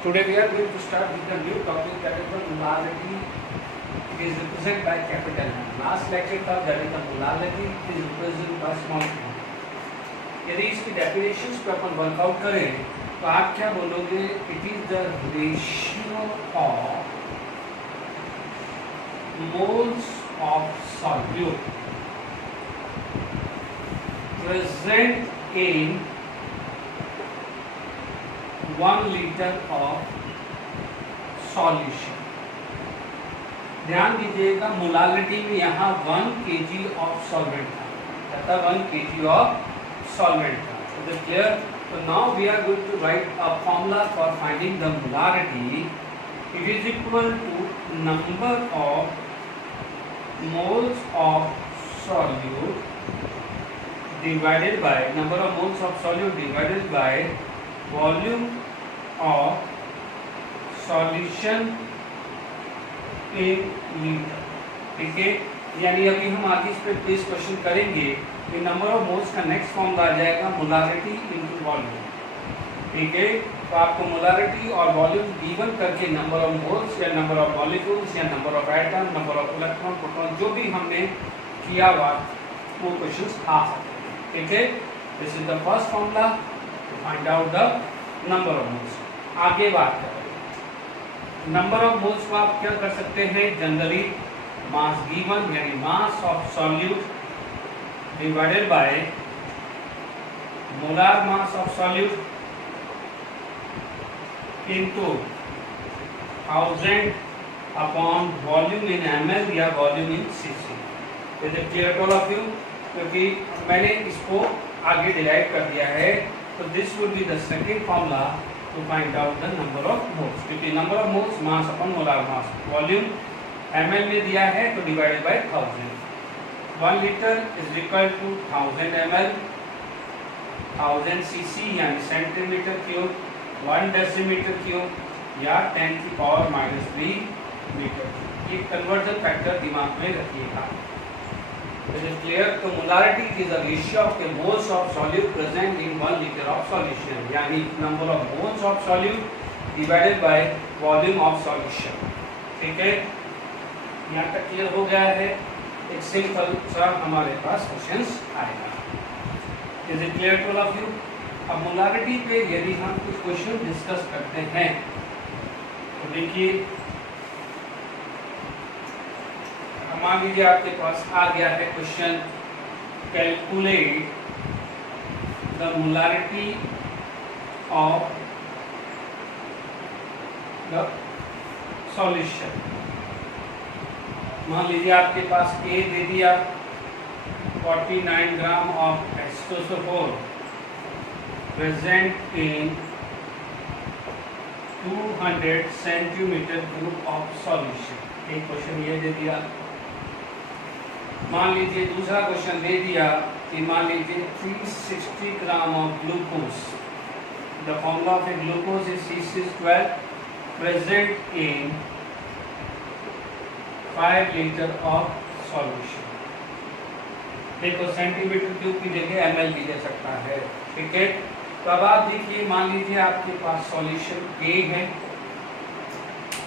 Today we are going to start with a new topic that is the molarity. It is represented by capital M. Last lecture था that is the molarity is represented by small m. यदि इसकी definitions पे अपन workout करें तो आप क्या बोलोगे? It is the ratio of moles of solute present in 1 liter of solution. ध्यान दीजिएगा मोलारिटी में यहाँ 1 kg ऑफ सॉल्वेंट था, 1 kg ऑफ सॉल्वेंट था. So is clear? So now we are going to write a formula for finding the molarity. It is equal to number of moles of solute divided by number of moles of solute divided by volume of solution in liter. ठीक है, यानी अभी हम आगे इस पे base question करेंगे कि नंबर ऑफ मोल्स का नेक्स्ट फॉर्मूला आ जाएगा मोलारिटी इनटू वॉल्यूम. ठीक है, तो आपको मोलारिटी और वॉल्यूम गिवन करके नंबर ऑफ मोल्स या नंबर ऑफ मॉलिक्यूल्स या number of atom, number of electron, proton, जो भी हमने किया हुआ वो क्वेश्चंस आ सकते हैं. ठीक है, this is the first formula to find out the number of moles. आगे बात करें नंबर ऑफ मोल्स को आप क्या कर सकते हैं? जनरली मास गिवन यानी mass of solute divided by molar mass of solute into 1000 upon volume in ml या volume in cc. Is it clear to all of you? क्योंकि मैंने इसको आगे डिराइव कर दिया है, तो this will be the second formula to find out the number of moles. क्योंकि number of moles mass upon molar mass, volume ml में दिया है तो divided by 1000. 1 liter is equal to 1000 ml, 1000 cc यानी सेंटीमीटर क्यूब, 1 डेसीमीटर क्यूब या 10 की power -3 metre. ये conversion factor दिमाग में रखिएगा. Is it clear? तो molarity is a ratio of the moles of solute present in 1 liter of solution. यानी number of moles of solute divided by volume of solution. ठीक है, यहाँ तक क्लियर हो गया है. एक सिंपल सा हमारे पास क्वेश्चंस आएगा. Is it clear to all of you? अब molarity पे यदि हम कुछ क्वेश्चन डिस्कस करते हैं तो देखिए, मान लीजिए आपके पास आ गया है question, calculate the molarity of the solution. मान लीजिए आपके पास A दे दिया 49 gram of H2SO4 present in 200 centimetre cube of solution. एक क्वेश्चन ये दे दिया. मान लीजिए दूसरा क्वेश्चन दे दिया कि मान लीजिए 360 gram of glucose. The formula of a glucose is C612 present in 5 litre of solution. देखो सेंटीमीटर क्यूब की जगह ml भी दे सकता है. ठीक है, तो अब आप देखिए, मान लीजिए आपके पास सॉल्यूशन A है.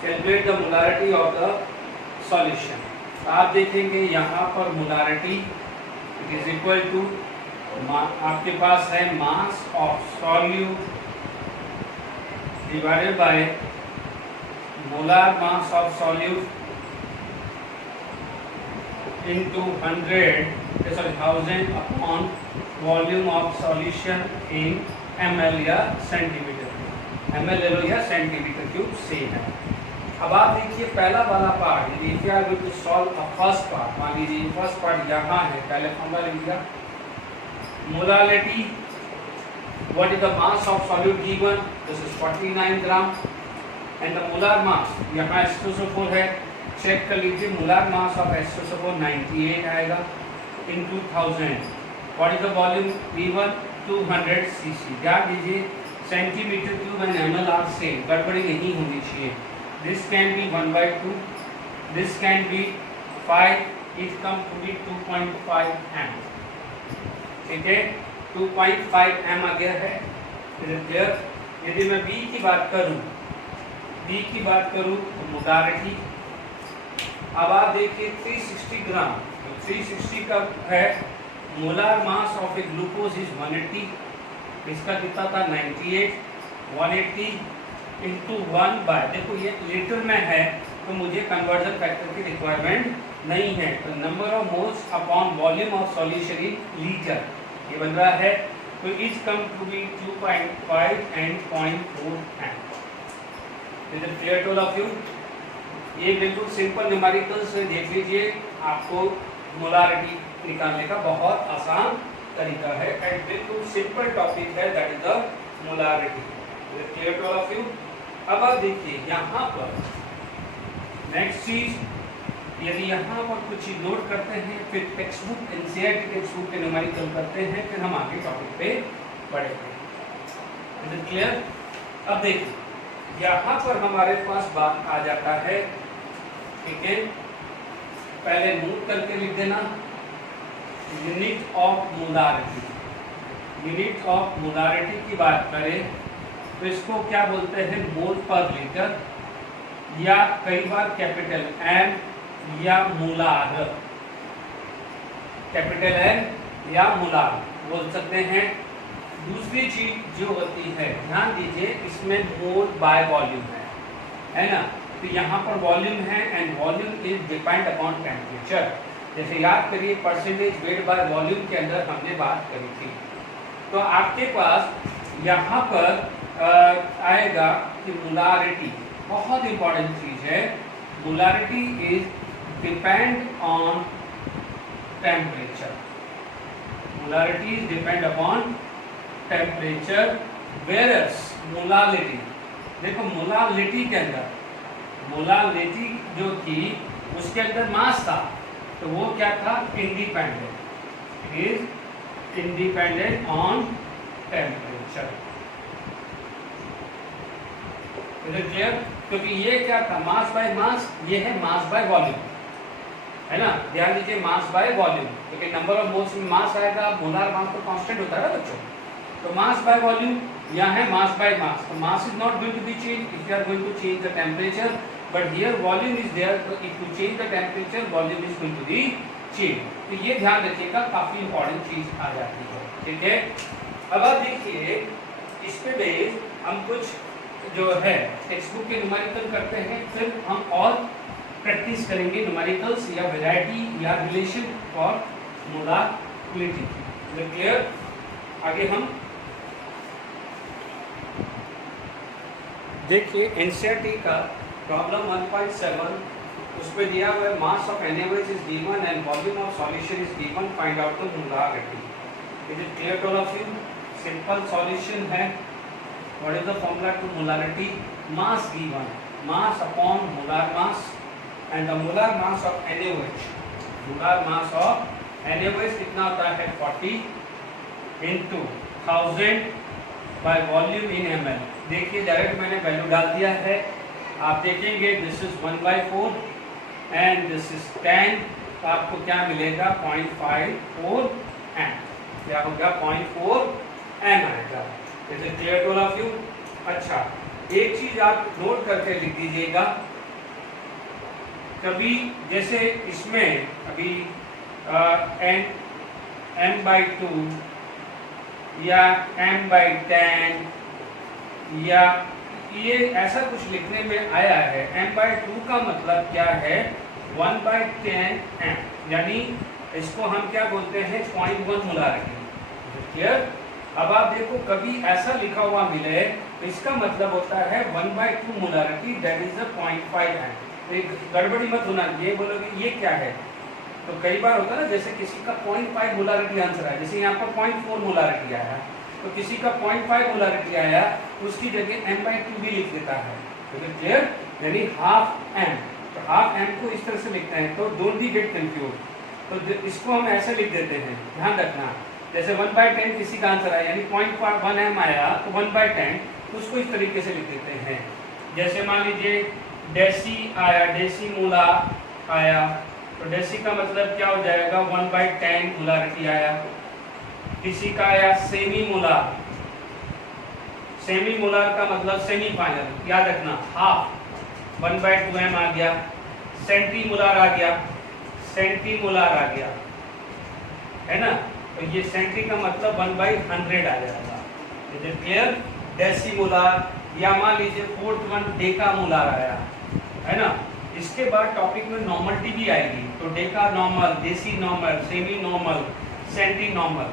Calculate the molarity of the solution. आप देखेंगे यहाँ पर molarity it is equal to आपके पास है mass of solute divided by molar mass of solute into 1000 upon volume of solution in ml या सेंटीमीटर. ml ले लो या सेंटीमीटर क्यूब सेम है. अब आप देखिए पहला वाला part, if you are going to solve a first part, मान लीजिए फर्स्ट पार्ट यहाँ है. पहले फॉर्मूला लिख दिया molarity. What is the mass of solute given? This is 49 gram and the molar मास यहाँ H2SO4 है. चेक कर लीजिए, मोलार मास ऑफ H2SO4 98 आएगा into 1000. What is the volume given? 200 cc. ध्यान दीजिए centimetre cube and ml are same, गड़बड़ी नहीं होनी चाहिए. This can be 1/2, this can be 5, it comes to be 2.5 m. ठीक है, 2.5 m आ गया है. यदि मैं B की बात करूं बी की बात करूँ तो मोलारिटी। अब आप देखिए 360 ग्राम, तो 360 का है molar mass of a glucose is 180, इसका कितना था 98, 180 इंटू 1 बाय, देखो ये लीटर में है तो मुझे कन्वर्जन फैक्टर की रिक्वायरमेंट नहीं है, तो number of moles upon volume of solution in litre ये बन रहा है, तो is come to be 2.5 and 0.4 M. Is it clear to all of you? ये बिल्कुल सिंपल न्यूमेरिकल्स में देख लीजिए, आपको मोलारिटी निकालने का बहुत आसान तरीका है एंड बिल्कुल सिंपल टॉपिक है, that is the molarity. Is it clear to all of you? अब आप देखिए यहाँ पर नेक्स्ट चीज, यदि यहाँ पर कुछ चीज नोट करते हैं, फिर text book NCERT text book के न्यूमेरिकल करते हैं, फिर हम आगे टॉपिक पे बढ़ेंगे। Is it clear? अब देखिए यहाँ पर हमारे पास बात आ जाता है, ठीक है, पहले नोट करके लिख देना unit of molarity. Unit of molarity की बात करें तो इसको क्या बोलते हैं, मोल पर लीटर, या कई बार कैपिटल एम या मोलार, कैपिटल एम या मोलार बोल सकते हैं। दूसरी चीज जो होती है, ध्यान दीजिए इसमें मोल बाय वॉल्यूम है ना, तो यहाँ पर वॉल्यूम है and volume is depend upon temperature. जैसे याद करिए परसेंटेज वेट बाय वॉल्यूम के अंदर हमने बात करी थी, तो आपके पास यहाँ पर आएगा कि मोलारिटी, बहुत इंपॉर्टेंट चीज है, molarity is depend on temperature. Molarity is depend upon temperature, versus molality, देखो मोलालिटी के अंदर, मोलालिटी जो थी उसके अंदर मास था, तो वो क्या था, independent, is independent on temperature. Clear? क्योंकि ये क्या था, मास बाय मास, ये है मास बाय वॉल्यूम, है ना, ध्यान दीजिए मास बाय वॉल्यूम, क्योंकि नंबर ऑफ मोल्स में मास आएगा, मोलार मास तो कांस्टेंट होता है ना बच्चों, तो मास बाय वॉल्यूम, यहाँ है मास बाय मास, तो mass is not going to be change if you are going to change the temperature, but here volume is there, तो if you change the temperature volume is going to be change, तो ये ध्यान रखिएगा, काफी important चीज आ जाती है, ठीक है। अब आप देखिए इस पे बेस हम कुछ जो है टेक्स्ट बुक के न्यूमेरिकल करते हैं, फिर हम और प्रैक्टिस करेंगे न्यूमेरिकल्स या वैरायटी या रिलेशन फॉर मोलारिटी। क्लियर? आगे हम देखिए एनसीईआरटी का प्रॉब्लम 1.7, उसमें दिया हुआ है mass of NaOH is given and volume of solution is given, find out the molarity. Is it clear to all of you? Simple solution है, what is the formula to molarity, mass given, mass upon molar mass and the molar mass of NaOH, molar mass of NaOH कितना होता है 40 into 1000 by volume in ml। देखिए direct मैंने value डाल दिया है, आप देखेंगे this is 1/4 and this is 10, तो आपको क्या मिलेगा 0.54 एम, क्या होगा 0.4 एम आएगा। Is it clear to all of you? अच्छा, एक चीज आप नोट करके लिख दीजिएगा, कभी जैसे इसमें अभी m/2 या m/10 या ये ऐसा कुछ लिखने में आया है, m/2 का मतलब क्या है 1/10 m, यानी इसको हम क्या बोलते हैं 0.1 मोलारिटी। क्लियर? अब आप देखो कभी ऐसा लिखा हुआ मिले तो इसका मतलब होता है 1/2 मोलारिटी, दैट इज 0.5 m। गड़बड़ी मत होना, ये बोलोगे ये क्या है, तो कई बार होता है ना, जैसे किसी का 0.5 मोलारिटी आंसर है, जैसे यहाँ पर 0.4 मोलारिटी आया, तो किसी का 0.5 मोलारिटी आया, उसकी जगह m/2 भी लिख देता है, क्लियर, यानी हाफ m, तो हाफ m को इस तरह से लिखते हैं, तो डोंट बी गेट कंफ्यूज, तो इसको हम ऐसे लिख देते हैं, ध्यान रखना, जैसे 1/10 किसी का आंसर आया, यानी 0.1 m आया, तो 1/10 उसको इस तरीके से लिख देते हैं। जैसे मान लीजिए डेसी आया, डेसी मोला आया, तो डेसी का मतलब क्या हो जाएगा 1/10 मोलारिटी आया। किसी का आया सेमी मोलार, सेमी मोलार का मतलब सेमीफाइनल, याद रखना हाफ, 1/2m आ गया, सेंटीमोलार आ गया, सेंटीमोलार आ गया, है ना। तो ये सेंटी का मतलब 1/100 आ जाएगा। Is it clear? डेसीमोलार, या मान लीजिए फोर्थ वन डेकामोलार आया, है ना। इसके बाद टॉपिक में नॉर्मलिटी भी आएगी, तो deca normal, deci normal, semi normal, centi normal,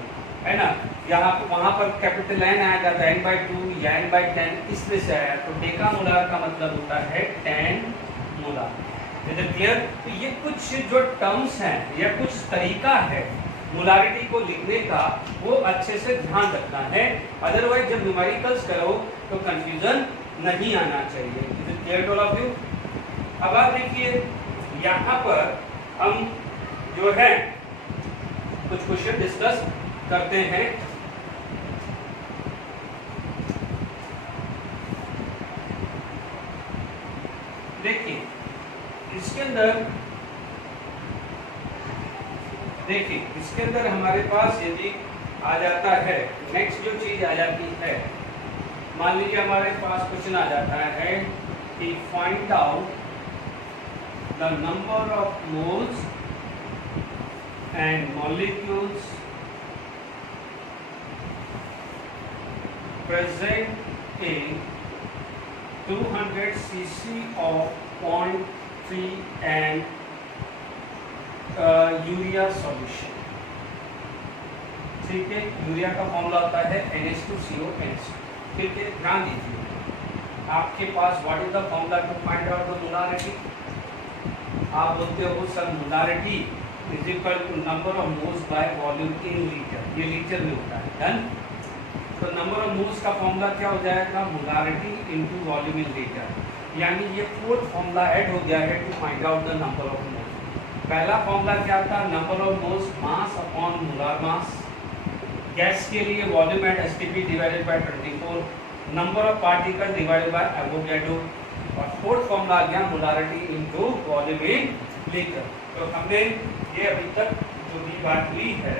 है ना। यहाँ वहाँ पर कैपिटल N आया जाता है n/2 या n/10, इसमें से आया। तो डेकामोलार का मतलब होता है 10 मोलार। Is it clear? तो ये कुछ जो टर्म्स हैं या कुछ तरीका है मोलारिटी को लिखने का, वो अच्छे से ध्यान रखना है, अदरवाइज जब न्यूमेरिकल्स करो तो कंफ्यूजन नहीं आना चाहिए। Is it clear to all of you? अब आप देखिए यहाँ पर हम जो है कुछ क्वेश्चन डिस्कस करते हैं। देखिए इसके अंदर हमारे पास यदि आ जाता है, नेक्स्ट जो चीज आ जाती है, मान लीजिए हमारे पास क्वेश्चन आ जाता है कि find out the number of moles and molecules present in 200 cc of 0.3 and urea solution. ठीक है, यूरिया का फॉर्मूला होता है NH2CO NH2। ठीक है, ध्यान दीजिए आपके पास what is the formula to find out the molarity. आप बोलते हो sir molarity is equal to number of moles by volume in litre, ये लीटर में होता है। डन। तो नंबर ऑफ मोल्स का फॉर्मूला क्या हो जाएगा? Molarity into volume in litre. यानी ये फोर्थ फॉर्मूला ऐड हो गया है to find out the number of moles. पहला फॉर्मूला क्या था? Number of moles mass upon molar mass. Gas के लिए volume at STP divided bye 24, number of particle divided by Avogadro. और फोर्थ फॉर्मूला आ गया molarity into volume in litre. तो हमने ये अभी तक जो भी बात हुई है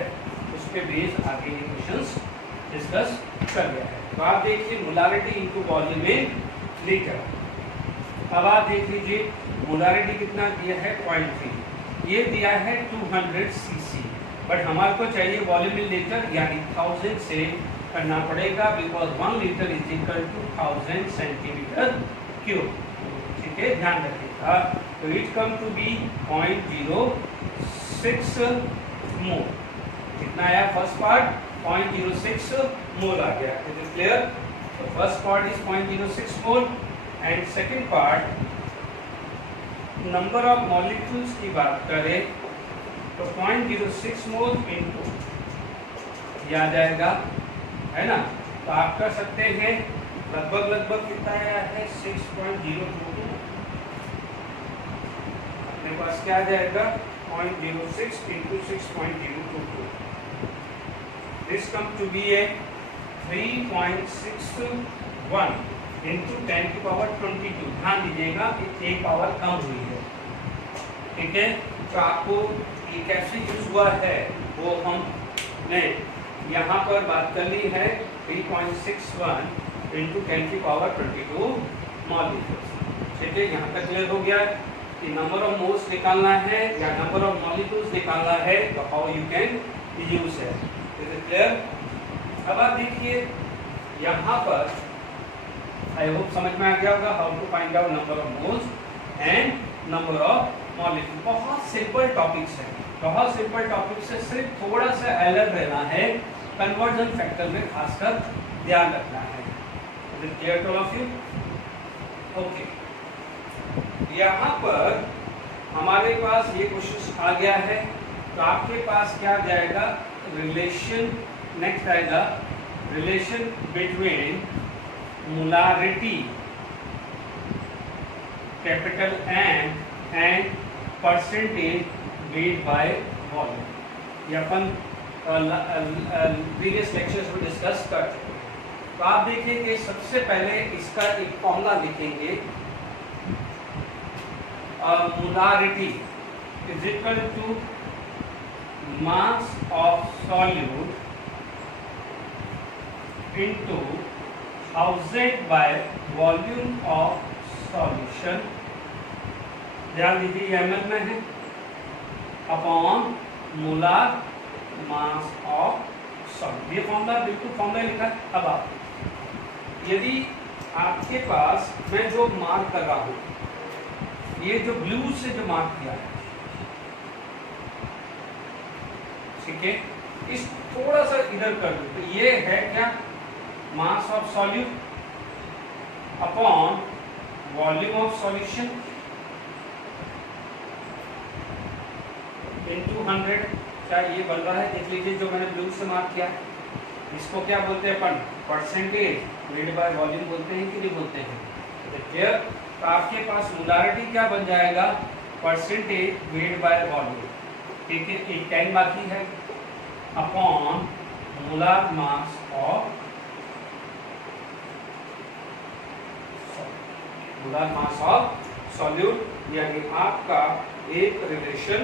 उस पे बेस आगे ये क्वेश्चंस डिस्कस कर लिया है। तो आप देखिए molarity into volume in litre. अब आप देख लीजिए मोलारिटी कितना दिया है? 0.3, ये दिया है 200 सीसी, बट हमारे को चाहिए वॉल्यूम इन लीटर, यानी 1000 से करना पड़ेगा, because 1 litre is equal to 1000 centimetre cube. ठीक है, ध्यान रखिएगा। तो it come to be 0.06 mole. कितना आया? फर्स्ट पार्ट 0.06 मोल आ गया। Is it clear? तो first part is 0.06 mole and second part number of molecules की बात करें तो 0.06 मोल इनटू ये आ जाएगा, है ना। तो आप कर सकते हैं लगभग कितना आया है? 6.022। अपने पास क्या आ जाएगा? 0.06 into 6.022। This come to be a 3.61 into 10 की पावर 22। ध्यान दीजिएगा एक पावर कम हुई है। ठीक है, तो आपको ये कैसे यूज हुआ है वो हमने यहाँ पर बात कर ली है। 3.61 इंटू 10 की पावर 22 मॉलिक्यूल्स। ठीक है, यहाँ तक क्लियर हो गया कि नंबर ऑफ मोल्स निकालना है या नंबर ऑफ मॉलिक्यूल्स निकालना है, तो हाउ यू कैन यूज है। Is it clear? अब आप देखिए यहाँ पर आई होप समझ में आ गया होगा how to find out number of moles and number of molecule. बहुत सिंपल टॉपिक्स है, बहुत सिंपल टॉपिक्स है, सिर्फ थोड़ा सा अलर्ट रहना है, कन्वर्जन फैक्टर में खासकर ध्यान रखना है। Is it clear to all of you? Okay, यहाँ पर हमारे पास ये क्वेश्चन आ गया है, तो आपके पास क्या आ जाएगा? रिलेशन, नेक्स्ट आएगा relation between molarity capital N and percentage weight by volume. ये अपन प्रीवियस लेक्चर्स में डिस्कस कर चुके हैं। तो आप देखेंगे सबसे पहले इसका एक फॉर्मूला लिखेंगे, molarity is equal to mass of solute into 1000 by volume of solution ध्यान दीजिए ये ml में है, upon molar mass of solute. ये फॉर्मूला बिल्कुल फॉर्मूला लिखा है। अब आप यदि आपके पास मैं जो मार्क कर रहा हूं, ये जो ब्लू से जो मार्क किया है, ठीक है, इस थोड़ा सा इधर कर दो तो ये है क्या, मास of solute upon volume of solution into 100। क्या ये बन रहा है, देख लीजिए जो मैंने ब्लू से मार्क किया है, इसको क्या बोलते हैं अपन, परसेंटेज वेट बाय वॉल्यूम बोलते हैं कि नहीं बोलते हैं। देखिए तो आपके पास मोलारिटी क्या बन जाएगा, परसेंटेज वेट बाय वॉल्यूम, ठीक है, एक 10 बाकी है, upon molar mass of molar mass of solute, यानी आपका एक रिलेशन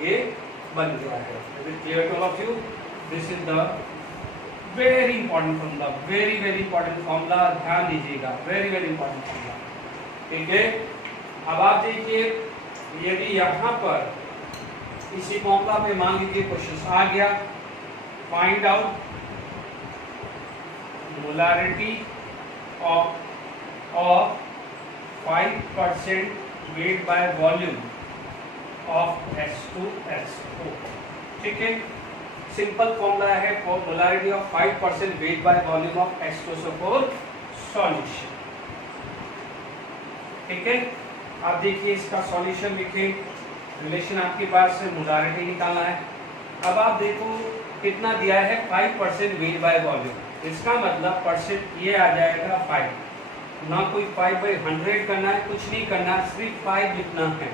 ये बन गया है। Clear to all of you, this is the very important formula, very very important formula, ध्यान दीजिएगा, वेरी वेरी इंपॉर्टेंट फॉर्मूला, ठीक है। अब आप देखिए यदि यहाँ पर इसी फॉर्मूला में मान लीजिए क्वेश्चन आ गया, find out molarity of 5% weight by volume of H2SO, ठीक है। सिंपल फॉर्मूला है for molarity of 5% weight by volume of H2SO4 solution, ठीक है। आप देखिए इसका सॉल्यूशन लिखे, रिलेशन आपके पास से मोलारिटी निकालना है। अब आप देखो कितना दिया है, 5% वेट बाय वॉल्यूम, इसका मतलब परसेंट ये आ जाएगा 5, ना कोई 5/100 करना है, कुछ नहीं करना, सिर्फ 5 लिखना है,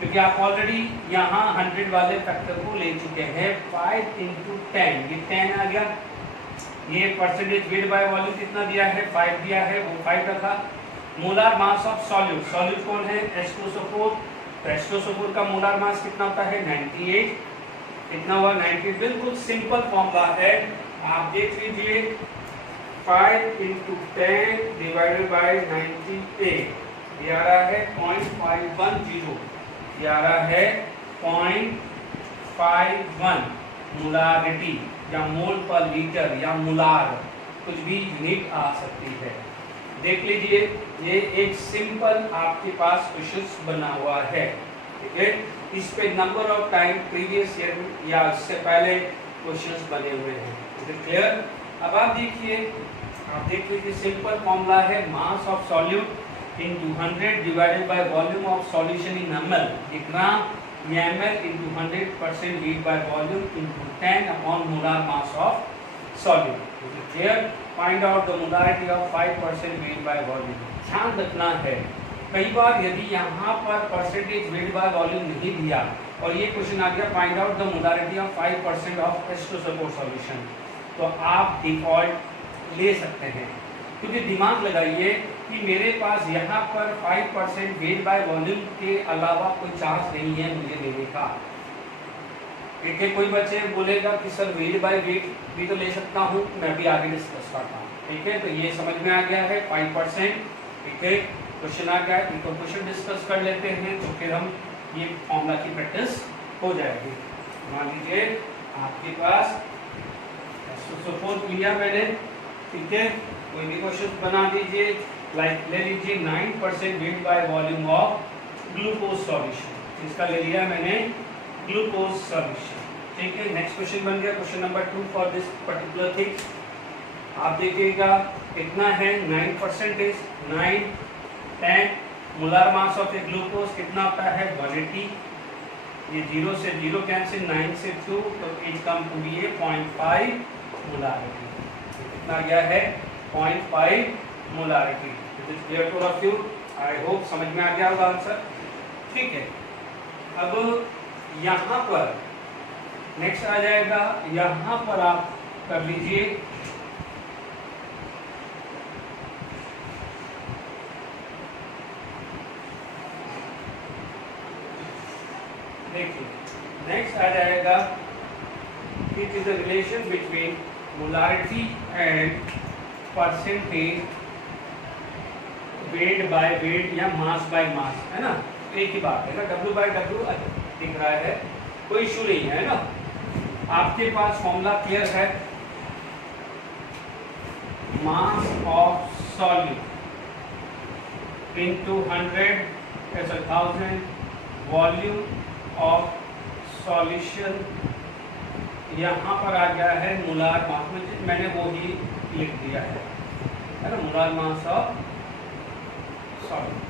क्योंकि आप ऑलरेडी यहाँ 100 वाले फैक्टर को ले चुके हैं। 5 × 10, ये 10 आ गया। ये परसेंटेज वेट बाय वॉल्यूम कितना दिया है, 5 दिया है, वो 5 रखा। Molar mass of solute, solute कौन है, H2SO4, तो H2SO4 का मोलार मास कितना होता है, 98, कितना हुआ, 98। बिल्कुल सिंपल फॉर्मूला है, आप देख लीजिए, 5 × 10 डिवाइडेड बाय 98, ये आ रहा है 0.510, ये आ रहा है 0.51 मोलारिटी, या मोल पर लीटर, या मोलार, कुछ भी यूनिट आ सकती है। देख लीजिए ये एक सिंपल आपके पास क्वेश्चंस बना हुआ है, ठीक है। इस पे number of time previous year या इससे पहले क्वेश्चंस बने हुए हैं, क्लियर। अब आप देखिए, आप देख लीजिए सिंपल फॉर्मूला है, mass of solute into 100 divided by volume of solution in ml, ग्राम या ml into 100% weight by volume into 10 upon molar mass of solute. Clear? Find out the molarity of 5% weight by volume. ध्यान रखना है, कई बार यदि यहाँ पर percentage weight by volume नहीं दिया और ये क्वेश्चन आ गया find out the molarity of 5% of H2SO4 solution, तो आप डिफॉल्ट ले सकते हैं, क्योंकि दिमाग लगाइए कि मेरे पास यहाँ पर 5% वेट बाय वॉल्यूम के अलावा कोई चार्ज नहीं है मुझे लेने का। क्योंकि कोई बच्चे बोलेगा कि सर वेट बाय वेट भी तो ले सकता हूँ, मैं भी आगे डिस्कस करता हूँ, ठीक है। तो ये समझ में आ गया है 5%, ठीक है। क्वेश्चन आ गया, इनको क्वेश्चन डिस्कस कर लेते हैं, तो फिर हम ये फॉर्मूला की प्रैक्टिस हो जाएगी। मान लीजिए आपके पास H2SO4 लिया मैंने, ठीक है, कोई भी क्वेश्चन बना दीजिए, लाइक ले लीजिए 9% wait by volume of glucose solution, इसका ले लिया मैंने ग्लूकोज सॉल्यूशन, ठीक है। नेक्स्ट क्वेश्चन बन गया question number 2 for this particular thing. आप देखिएगा कितना है, 9%, 9, 10 molar mass of a glucose कितना होता है, 180। ये 0 से 0 कैंसिल, 9 से 2, तो it come to be 0.5 molarity, कितना गया है, 0.5 molarity. It is clear to all of you, I hope समझ में आ गया होगा आंसर, ठीक है। अब यहाँ पर नेक्स्ट आ जाएगा, यहाँ पर आप कर लीजिए देखिए, नेक्स्ट आ जाएगा it is the relation between molarity and percentage weight by weight या मास बाय मास, है ना। एक ही बात है ना, W/W दिख रहा है, कोई इशू नहीं है ना। आपके पास फॉर्मूला क्लियर है, mass of solute into 100 volume of solution, यहाँ पर आ गया है मोलार मास में, मैंने वो ही लिख दिया है ना, मोलार मास ऑफ सॉल्यूट।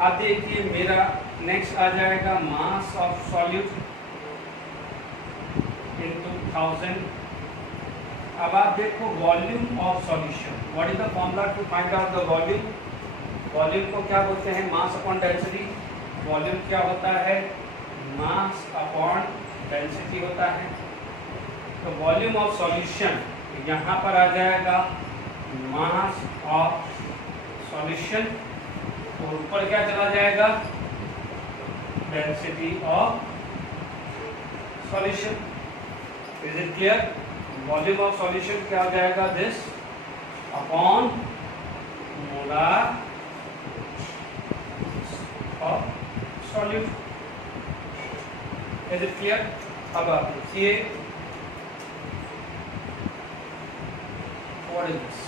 अब देखिए मेरा नेक्स्ट आ जाएगा मास ऑफ सॉल्यूट इनटू 1000। अब आप देखो volume of solution, what is the formula to find out the volume. Volume को क्या बोलते हैं, मास अपॉन डेंसिटी। वॉल्यूम क्या होता है, मास अपॉन डेंसिटी होता है। तो वॉल्यूम ऑफ सॉल्यूशन यहाँ पर आ जाएगा मास ऑफ सॉल्यूशन, और ऊपर क्या चला जाएगा, density of solution. Is it clear. Volume of solution क्या हो जाएगा, this upon molar of solute. Is it clear. अब आप देखिए what is this,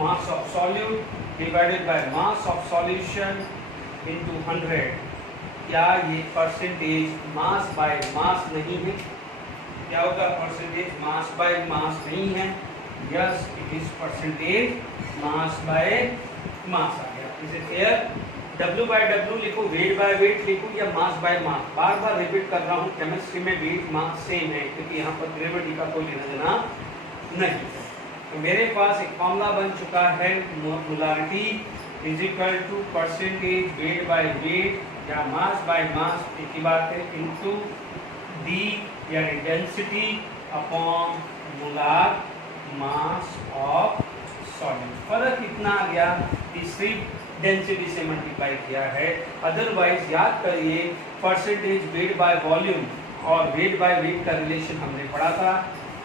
mass of solute divided by mass of solution into 100। क्या ये परसेंटेज मास बाय मास नहीं है, क्या होगा, परसेंटेज मास बाय मास नहीं है। Yes it is percentage mass by mass आ गया। Is it clear. W/W लिखो, वेट बाय वेट लिखो, या mass by mass. Bar bar repeat कर रहा हूँ, केमिस्ट्री में वेट मास सेम है, क्योंकि यहाँ पर ग्रेविटी का कोई लेना देना नहीं। तो मेरे पास एक फॉर्मूला बन चुका है, molarity is equal to percentage weight by weight या मास बाय मास, एक ही बात है, इनटू डी यानी density upon molar mass of solute. फर्क इतना आ गया कि सिर्फ डेंसिटी से मल्टीप्लाई किया है, अदरवाइज याद करिए परसेंटेज वेट बाय वॉल्यूम और वेट बाय वेट का रिलेशन हमने पढ़ा था।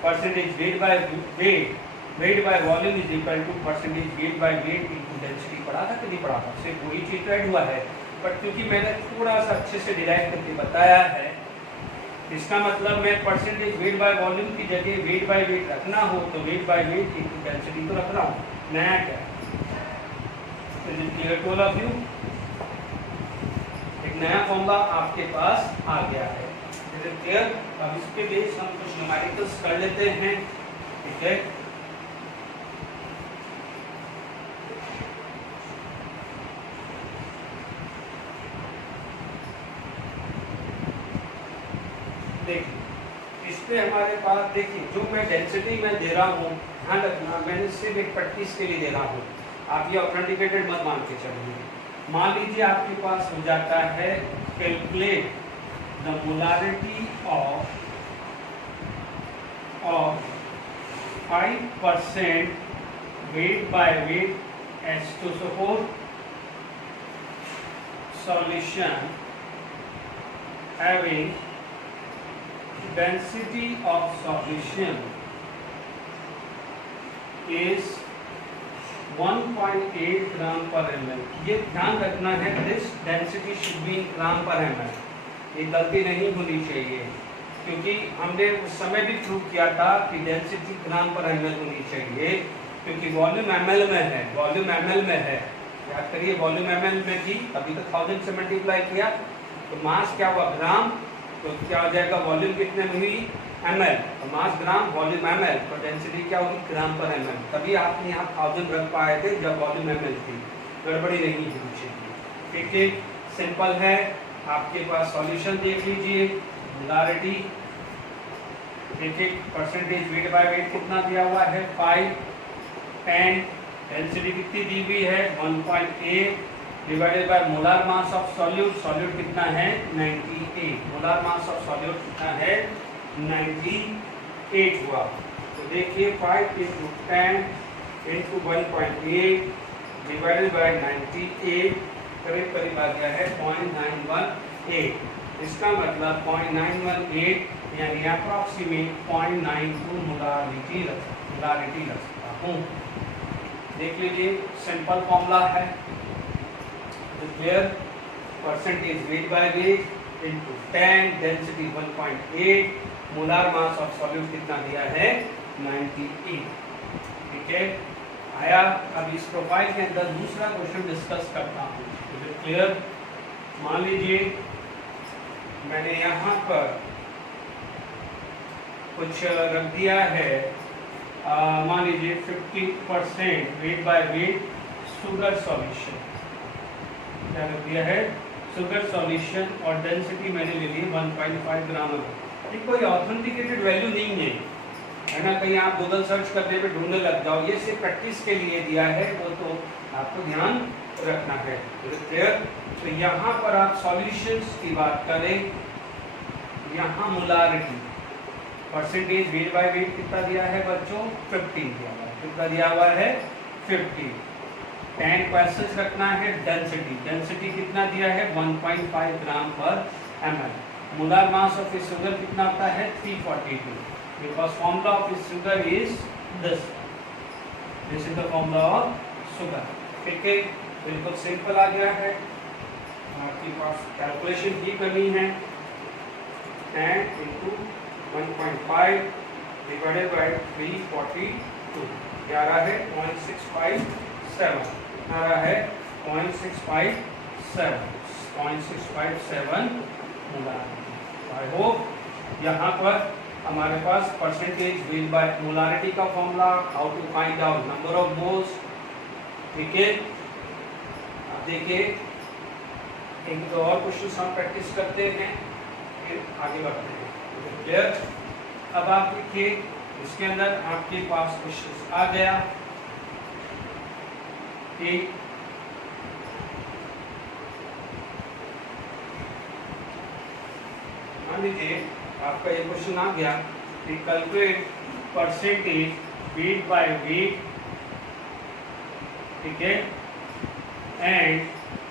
Percentage weight by weight, weight by volume is equal to percentage weight by weight into density. पढ़ा था कि नहीं पढ़ा था, सिर्फ वही चीज ऐड हुआ है, बट क्योंकि मैंने थोड़ा सा अच्छे से डिराइव करके बताया है, इसका मतलब मैं परसेंटेज वेट बाय वॉल्यूम की जगह वेट बाय वेट रखना हो तो weight by weight into density तो रख रहा हूँ। नया क्या है, is it clear to all of you. एक नया फॉर्मूला आपके पास आ गया है, इज इट क्लियर। अब इसके बेस हम कुछ न्यूमेरिकल्स कर लेते हैं, ठीक है। देखिए इस पे हमारे पास, देखिए जो मैं डेंसिटी में दे रहा हूँ, ध्यान रखना मैंने सिर्फ एक प्रैक्टिस के लिए दे रहा हूँ, आप ये ऑथेंटिकेटेड मत मान के चलिए। मान लीजिए आपके पास हो जाता है calculate the molarity of 5% weight by weight H2SO4 solution having density of solution is 1.8 gram per ml। ये ध्यान रखना है, this density should be in gram per ml, ये गलती नहीं होनी चाहिए, क्योंकि हमने उस समय भी प्रूव किया था कि डेंसिटी ग्राम पर ml होनी चाहिए, क्योंकि वॉल्यूम ml में है, वॉल्यूम ml में है। याद करिए वॉल्यूम ml में थी, अभी तो 1000 से मल्टीप्लाई किया तो मास क्या हुआ, ग्राम, तो क्या हो जाएगा, वॉल्यूम कितने में हुई, ml, तो मास ग्राम, वॉल्यूम ml, तो डेंसिटी क्या होगी, ग्राम पर ml। तभी आपने यहाँ 1000 रख पाए थे जब वॉल्यूम ml थी, गड़बड़ी नहीं होनी चाहिए। ठीक है, सिंपल है। आपके पास सॉल्यूशन देख लीजिए, मोलारिटी, ठीक है, परसेंटेज वेट बाय वेट कितना दिया हुआ है 5, 10, डेंसिटी कितनी दी हुई है 1.8 divided by molar mass of solute, solute कितना है 98, मोलार मास ऑफ सॉल्यूट कितना है 98 हुआ। तो देखिए 5 × 10 × 1.8 डिवाइडेड बाय 98, करीब करीब आ गया है 0.918। इसका मतलब 0.918 यानी अप्रॉक्सीमेट 0.92 मोलारिटी लग सकता हूँ। देख लीजिए, सिंपल फॉर्मूला है, clear? Percentage weight by weight into 10, density 1.8, molar mass of solute कितना दिया है? 98। ठीक है, आया। अब इस प्रोफाइल के अंदर दूसरा क्वेश्चन डिस्कस करता हूँ। क्लियर? मान लीजिए मैंने यहाँ पर कुछ रख दिया है, मान लीजिए 50% wait by wait sugar solution, क्या रख दिया है? शुगर सॉल्यूशन, और डेंसिटी मैंने ले ली 1.5 ग्राम। ये कोई ऑथेंटिकेटेड वैल्यू नहीं है ना, कहीं आप गूगल सर्च करने पे ढूंढने लग जाओ। ये सिर्फ प्रैक्टिस के लिए दिया है, वो तो आपको ध्यान रखना है। क्लियर? तो यहाँ पर आप सॉल्यूशंस की बात करें, यहाँ molarity percentage weight by wait कितना दिया है बच्चों? 15 दिया हुआ है। कितना दिया हुआ है? 15। 10 क्वेश्चंस रखना है। डेंसिटी, डेंसिटी कितना दिया है? 1.5 ग्राम per ml। Molar mass of इस शुगर कितना होता है? 342, बिकॉज फॉर्मूला ऑफ इस sugar is this is the formula of sugar. ठीक है, बिल्कुल सिंपल आ गया है। आपके पास कैलकुलेशन ही करनी है। 10 into 1.5 divided by 342, क्या आ रहा है? 0.657 आ रहा है, 0.657 मोलार। आई होप यहाँ पर हमारे पास परसेंटेज वेट बाय मोलारिटी का formula, how to find out number of moles. ठीक है, अब देखिए एक दो और क्वेश्चन हम प्रैक्टिस करते हैं, फिर आगे बढ़ते हैं। क्लियर? अब आप देखिए इसके अंदर आपके पास क्वेश्चन आ गया कि मान लीजिए आपका ये क्वेश्चन आ गया कि calculate percentage weight by wait, ठीक है, and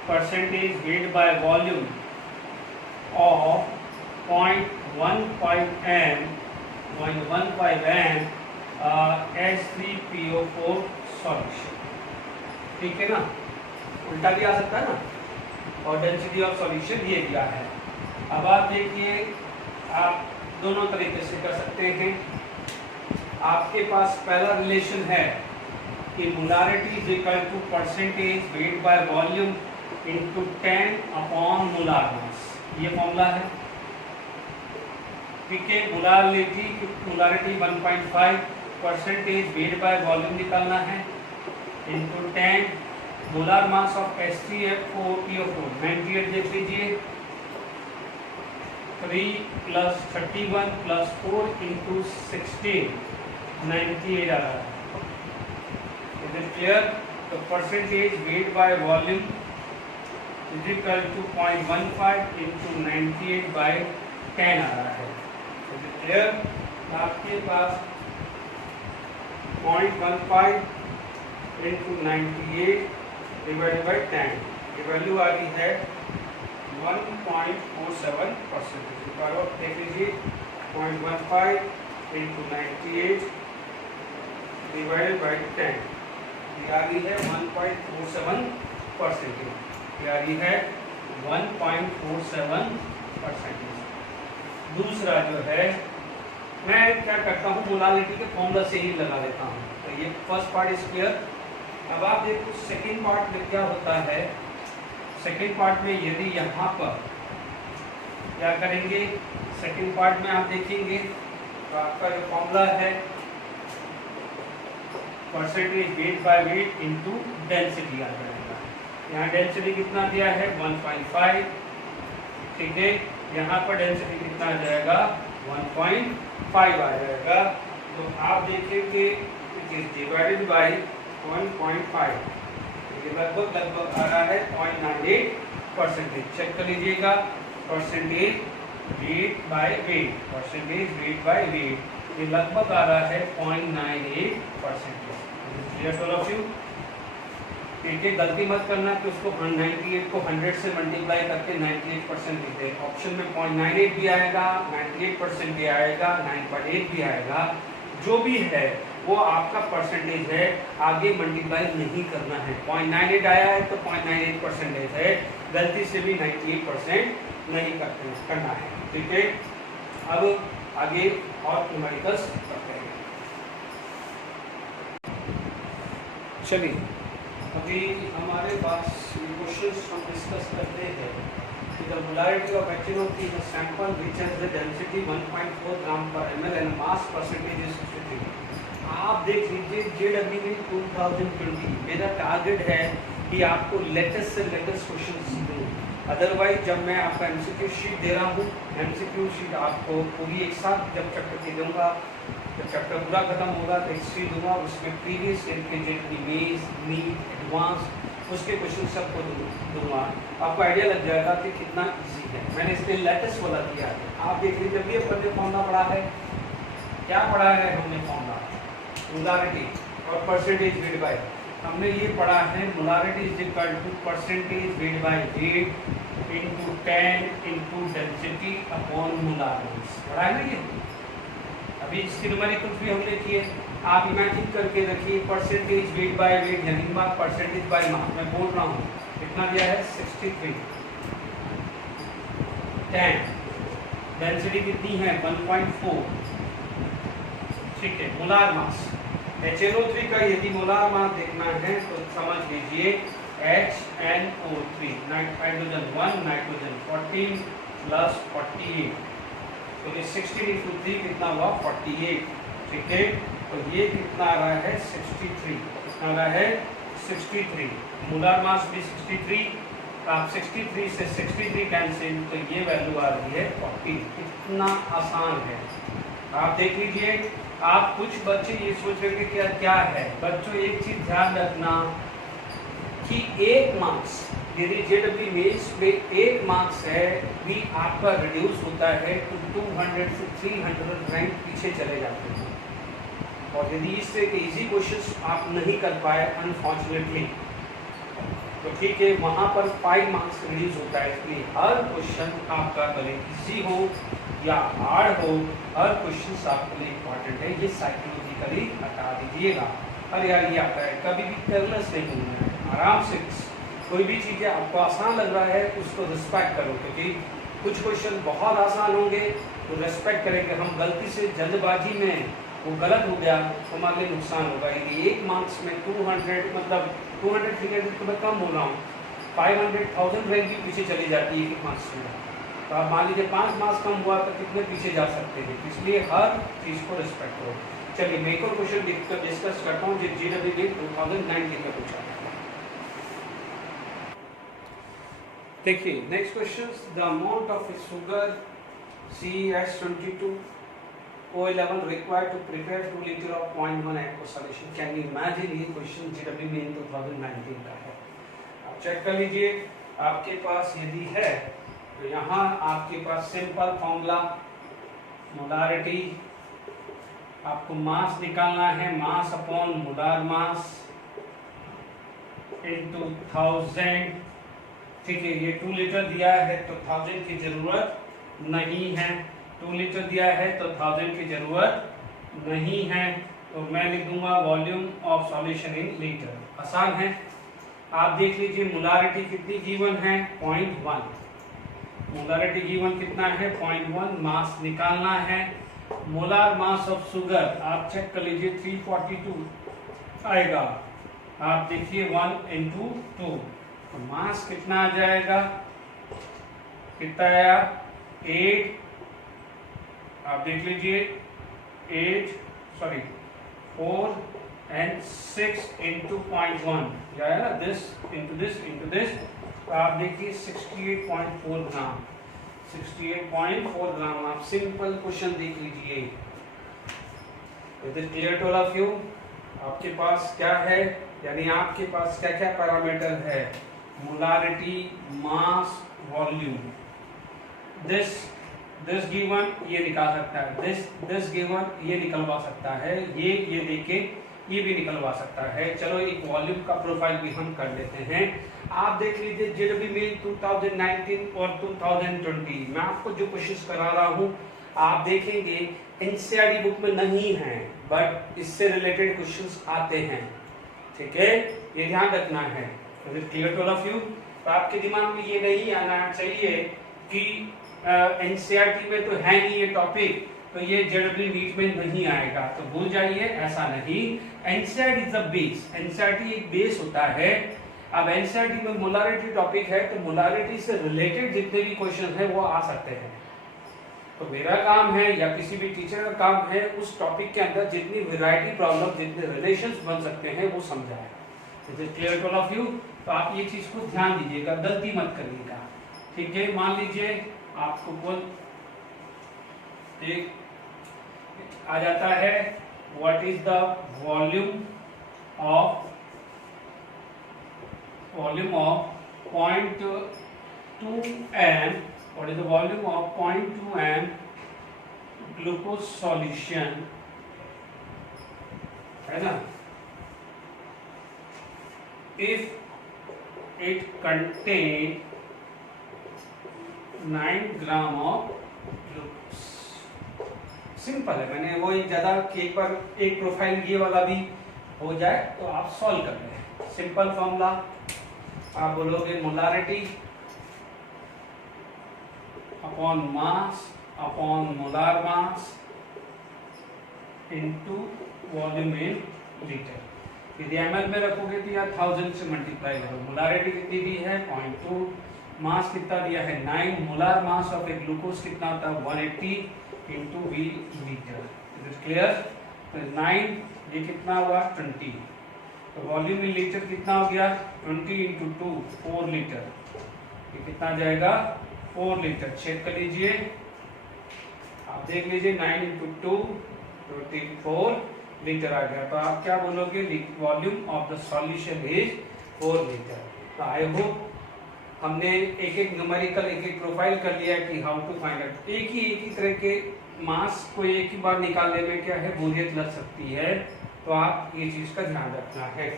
percentage weight by volume of 0.15 m H3PO4 solution. ठीक है ना, उल्टा भी आ सकता है ना। और डेंसिटी ऑफ सॉल्यूशन ये दिया है। अब आप देखिए, आप दोनों तरीके से कर सकते हैं। आपके पास पहला रिलेशन है कि molarity is equal to percentage weight by volume into 10 upon molar mass, ये फॉर्मूला है। ठीक है, molarity 1.5 percentage weight by volume निकालना है into 10 molar mass of H3PO4 98 देख लीजिए, 3 + 31 + 4 × 16 98 आ रहा है। Is it clear? तो percentage weight by volume is equal to 0.15 × 98/10 आ रहा है। Is it clear? आपके पास 0.15 × 98 / 10 ये वैल्यू आ रही है 1.47%। देख लीजिए 0.15 × 98 / 10 ये आ रही है 1.47%। ये आ रही है 1.47%। दूसरा जो है, मैं क्या करता हूँ, मोलारिटी के फॉर्मूला से ही लगा लेता हूँ। तो ये फर्स्ट पार्ट इज क्लियर। अब आप देखो सेकेंड पार्ट में क्या होता है। सेकेंड पार्ट में यदि यहाँ पर क्या करेंगे, सेकेंड पार्ट में आप देखेंगे तो आपका जो फॉर्मूला है percentage weight by weight into density आ जाएगा। यहाँ डेंसिटी कितना दिया है? 1.5। ठीक है, यहाँ पर डेंसिटी कितना आ जाएगा? 1.5 आ जाएगा। तो आप देखेंगे इट इज डिवाइडेड बाय 1.5, ये लगभग आ रहा है 0.98%। चेक कर लीजिएगा, percentage weight by weight, percentage weight by weight ये लगभग आ रहा है 0.98%। Clear to all of you? ठीक है, गलती मत करना कि उसको 98 को 100 से मल्टीप्लाई करके 98% लिखते हैं। ऑप्शन में 0.98 भी आएगा, 98% भी आएगा, 9.8 भी आएगा। जो भी है वो आपका परसेंटेज है, आगे मल्टीप्लाई नहीं करना है। 0.98 आया है तो 0.98% है, गलती से भी 98% नहीं करना है। ठीक है, अब आगे और न्यूमेरिकल्स करते हैं। चलिए, अभी हमारे पास क्वेश्चंस हम डिस्कस करते हैं। The molarity of HNO3 in a sample which has the density 1.4 gram per ml and mass percentage is 63. आप देख लीजिए JEE में 2020 मेरा टारगेट है कि आपको लेटेस्ट से लेटेस्ट क्वेश्चन दूँ। अदरवाइज जब मैं आपका MCQ शीट दे रहा हूँ, MCQ शीट आपको पूरी एक साथ जब चैप्टर की दूँगा, जब चैप्टर पूरा खत्म होगा तो एक शीट दूँगा, उसमें प्रीवियस ईयर के JEE, नीट, एडवांस उसके क्वेश्चन सबको दूंगा। आपको आइडिया लग जाएगा कि कितना इजी है। मैंने इसलिए लेटेस्ट वाला दिया है। आप देख लीजिए, जब ये हमने फॉर्मूला पढ़ा है, क्या पढ़ा है हमने फॉर्मूला, मोलारिटी और परसेंटेज वेट बाय, हमने ये पढ़ा है molarity is equal to percentage weight by weight into 10 into density upon molar mass. पढ़ा है ना ये? अभी इसकी न्यूमेरिकल्स भी हमने किए। आप इमेजिन करके रखिए, परसेंटेज वेट बाय वेट यानी परसेंटेज बाय मास, मैं बोल रहा हूँ कितना दिया है 63, 10, डेंसिटी कितनी है 1.4, ठीक है। मोलार मास HNO3 का यदि मोलार मास देखना है तो समझ लीजिए HNO3 हाइड्रोजन 1 नाइट्रोजन 14 प्लस 48, तो ये 16 इंटू 3 कितना हुआ 48, ठीक है। तो ये कितना आ रहा है 63, कितना आ रहा है 63, मोलार मास भी 63, आप 63 से 63 कैंसिल तो ये वैल्यू आ रही है 40। कितना आसान है, आप देख लीजिए। आप कुछ बच्चे ये सोच रहे कि क्या है, बच्चों एक चीज ध्यान रखना कि एक मार्क्स यदि JEE मेंस में एक मार्क्स है भी आपका रिड्यूस होता है तो 200 से 300 रैंक पीछे चले जाते हैं। और यदि इससे इजी क्वेश्चंस आप नहीं कर पाए अनफॉर्चुनेटली तो ठीक है, वहाँ पर 5 मार्क्स रिलीज होता है। इसलिए हर क्वेश्चन आपका भले इजी हो या हार्ड हो, हर क्वेश्चन आपके लिए इम्पॉर्टेंट है। ये साइकोलॉजिकली हटा दीजिएगा। अरे यार ये आता है, कभी भी केयरलेस नहीं होना है, आराम से कोई भी चीज़ें आपको आसान लग रहा है उसको रिस्पेक्ट करो, क्योंकि कुछ क्वेश्चन बहुत आसान होंगे तो रिस्पेक्ट करेंगे। हम गलती से जल्दबाजी में वो गलत हो गया तो हमारे लिए नुकसान होगा। यदि एक मार्क्स में 200 मतलब 200 300 तो मैं कम बोल रहा हूँ, 500,000 रैंक भी पीछे चली जाती है एक मार्क्स में। तो आप मान लीजिए 5 मार्क्स कम हुआ तो कितने पीछे जा सकते हैं, इसलिए हर चीज़ को रिस्पेक्ट करो। चलिए मैं एक और क्वेश्चन डिस्कस करता हूँ जो JEE 2019 का पूछा। देखिए next question, the amount of sugar CH22 O11 required to prepare 2 liter of 0.1 aqueous solution. Can you imagine ये क्वेश्चन JEE में 2019 का है। आप चेक कर लीजिए, आपके पास यदि है तो यहाँ आपके पास सिंपल फॉर्मूला मोलारिटी, आपको मास निकालना है, मास अपॉन मोलार मास इनटू 1000, ठीक है। ये 2 लीटर दिया है तो 1000 की जरूरत नहीं है, 2 लीटर दिया है तो 1000 की जरूरत नहीं है, तो मैं लिख दूंगा volume of solution in litre. आसान है। आप देख लीजिए मोलारिटी कितनी गिवन है 0.1, मोलारिटी गिवन कितना है 0.1, मास निकालना है। मोलार मास ऑफ शुगर आप चेक कर लीजिए 342 आएगा। आप देखिए 1 इंटू 2 तो मास कितना आ जाएगा, कितना आया 8, आप देख लीजिए 4 and 6 into 0.1 जाएगा ना, दिस इंटू दिस, तो आप देखिए 68.4 ग्राम, 68.4 ग्राम। आप सिंपल क्वेश्चन देख लीजिए। It is clear to all of you. आपके पास क्या है, यानी आपके पास क्या क्या पैरामीटर है, molarity, mass, volume. This given ये निकाल सकता है, दिस गिवन ये निकलवा सकता है, ये देखे ये भी निकलवा सकता है। चलो एक वॉल्यूम का प्रोफाइल भी हम कर लेते हैं। आप देख लीजिए JEE में 2019 और 2020 मैं आपको जो कोशिश करा रहा हूँ, आप देखेंगे एनसीईआरटी बुक में नहीं है, बट इससे रिलेटेड क्वेश्चंस आते हैं, ठीक है, ये ध्यान रखना है। Clear to all of you? तो आपके दिमाग में ये नहीं आना चाहिए कि एनसीईआरटी में तो है नहीं ये टॉपिक, तो ये जेईई नीट में नहीं आएगा, तो भूल जाइए, ऐसा नहीं। NCERT is a base, NCERT एक बेस होता है। अब एनसीईआरटी में मोलारिटी टॉपिक है, तो मोलारिटी से रिलेटेड जितने भी क्वेश्चन है वो आ सकते हैं। तो मेरा काम है या किसी भी टीचर का काम है उस टॉपिक के अंदर जितनी वैरायटी प्रॉब्लम, जितने रिलेशंस बन सकते हैं वो समझाए। Is it clear to all of you? तो आप ये चीज को ध्यान दीजिएगा, गलती मत करिएगा, ठीक है। मान लीजिए आपको बोल एक आ जाता है, what is the volume of 0.2 m, what is the volume of 0.2 m glucose solution, है ना, if it contain 9 gram of glucose. Simple है, मैंने वो एक ज्यादा एक बार एक प्रोफाइल ये वाला भी हो जाए तो आप सॉल्व कर लें। सिंपल फॉर्मूला आप बोलोगे molarity upon mass upon molar mass into volume in litre. यदि ml में रखोगे तो यार 1000 से मल्टीप्लाई करो। मोलारिटी कितनी दी है 0.2, मास कितना दिया है 9, molar mass of a glucose कितना होता है 180 into V litre. Is it clear? 9 ये कितना हुआ 20, तो वॉल्यूम इन लीटर कितना हो गया 20 इंटू 2 4 लीटर, ये कितना जाएगा 4 लीटर। चेक कर लीजिए, आप देख लीजिए 9 इंटू 2 24 लीटर आ गया। तो आप क्या बोलोगे, volume of the solution is 4 litre. तो आई होप हमने एक एक न्यूमेरिकल एक एक प्रोफाइल कर लिया कि हाउ टू फाइंड आउट। एक ही तरह के मास को एक ही बार निकालने में क्या है बोरियत लग सकती है, तो आप ये चीज का ध्यान रखना है,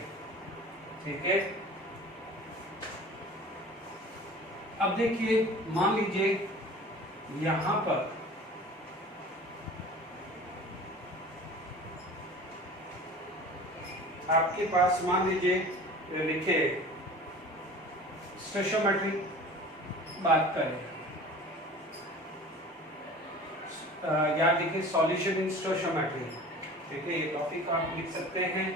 ठीक है। अब देखिए, मान लीजिए यहां पर आपके पास मान लीजिए लिखे स्टोइचियोमेट्री बात करें, याद देखिए सॉल्यूशन इन स्टोइचियोमेट्री, ठीक है। ये टॉपिक आप लिख सकते हैं,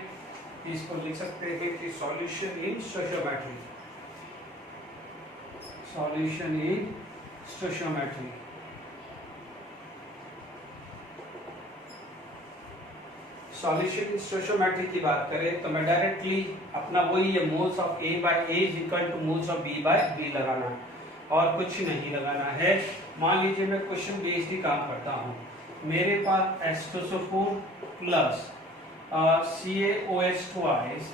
इसको लिख सकते हैं कि solution in stoichiometry, solution in stoichiometry. Solution in stoichiometry की बात करें तो मैं डायरेक्टली अपना वही है moles of A by A is equal to moles of B by B लगाना है और कुछ नहीं लगाना है। मान लीजिए मैं क्वेश्चन बेस्ड ही काम करता हूँ, मेरे पास H2SO4 plus CaOH twice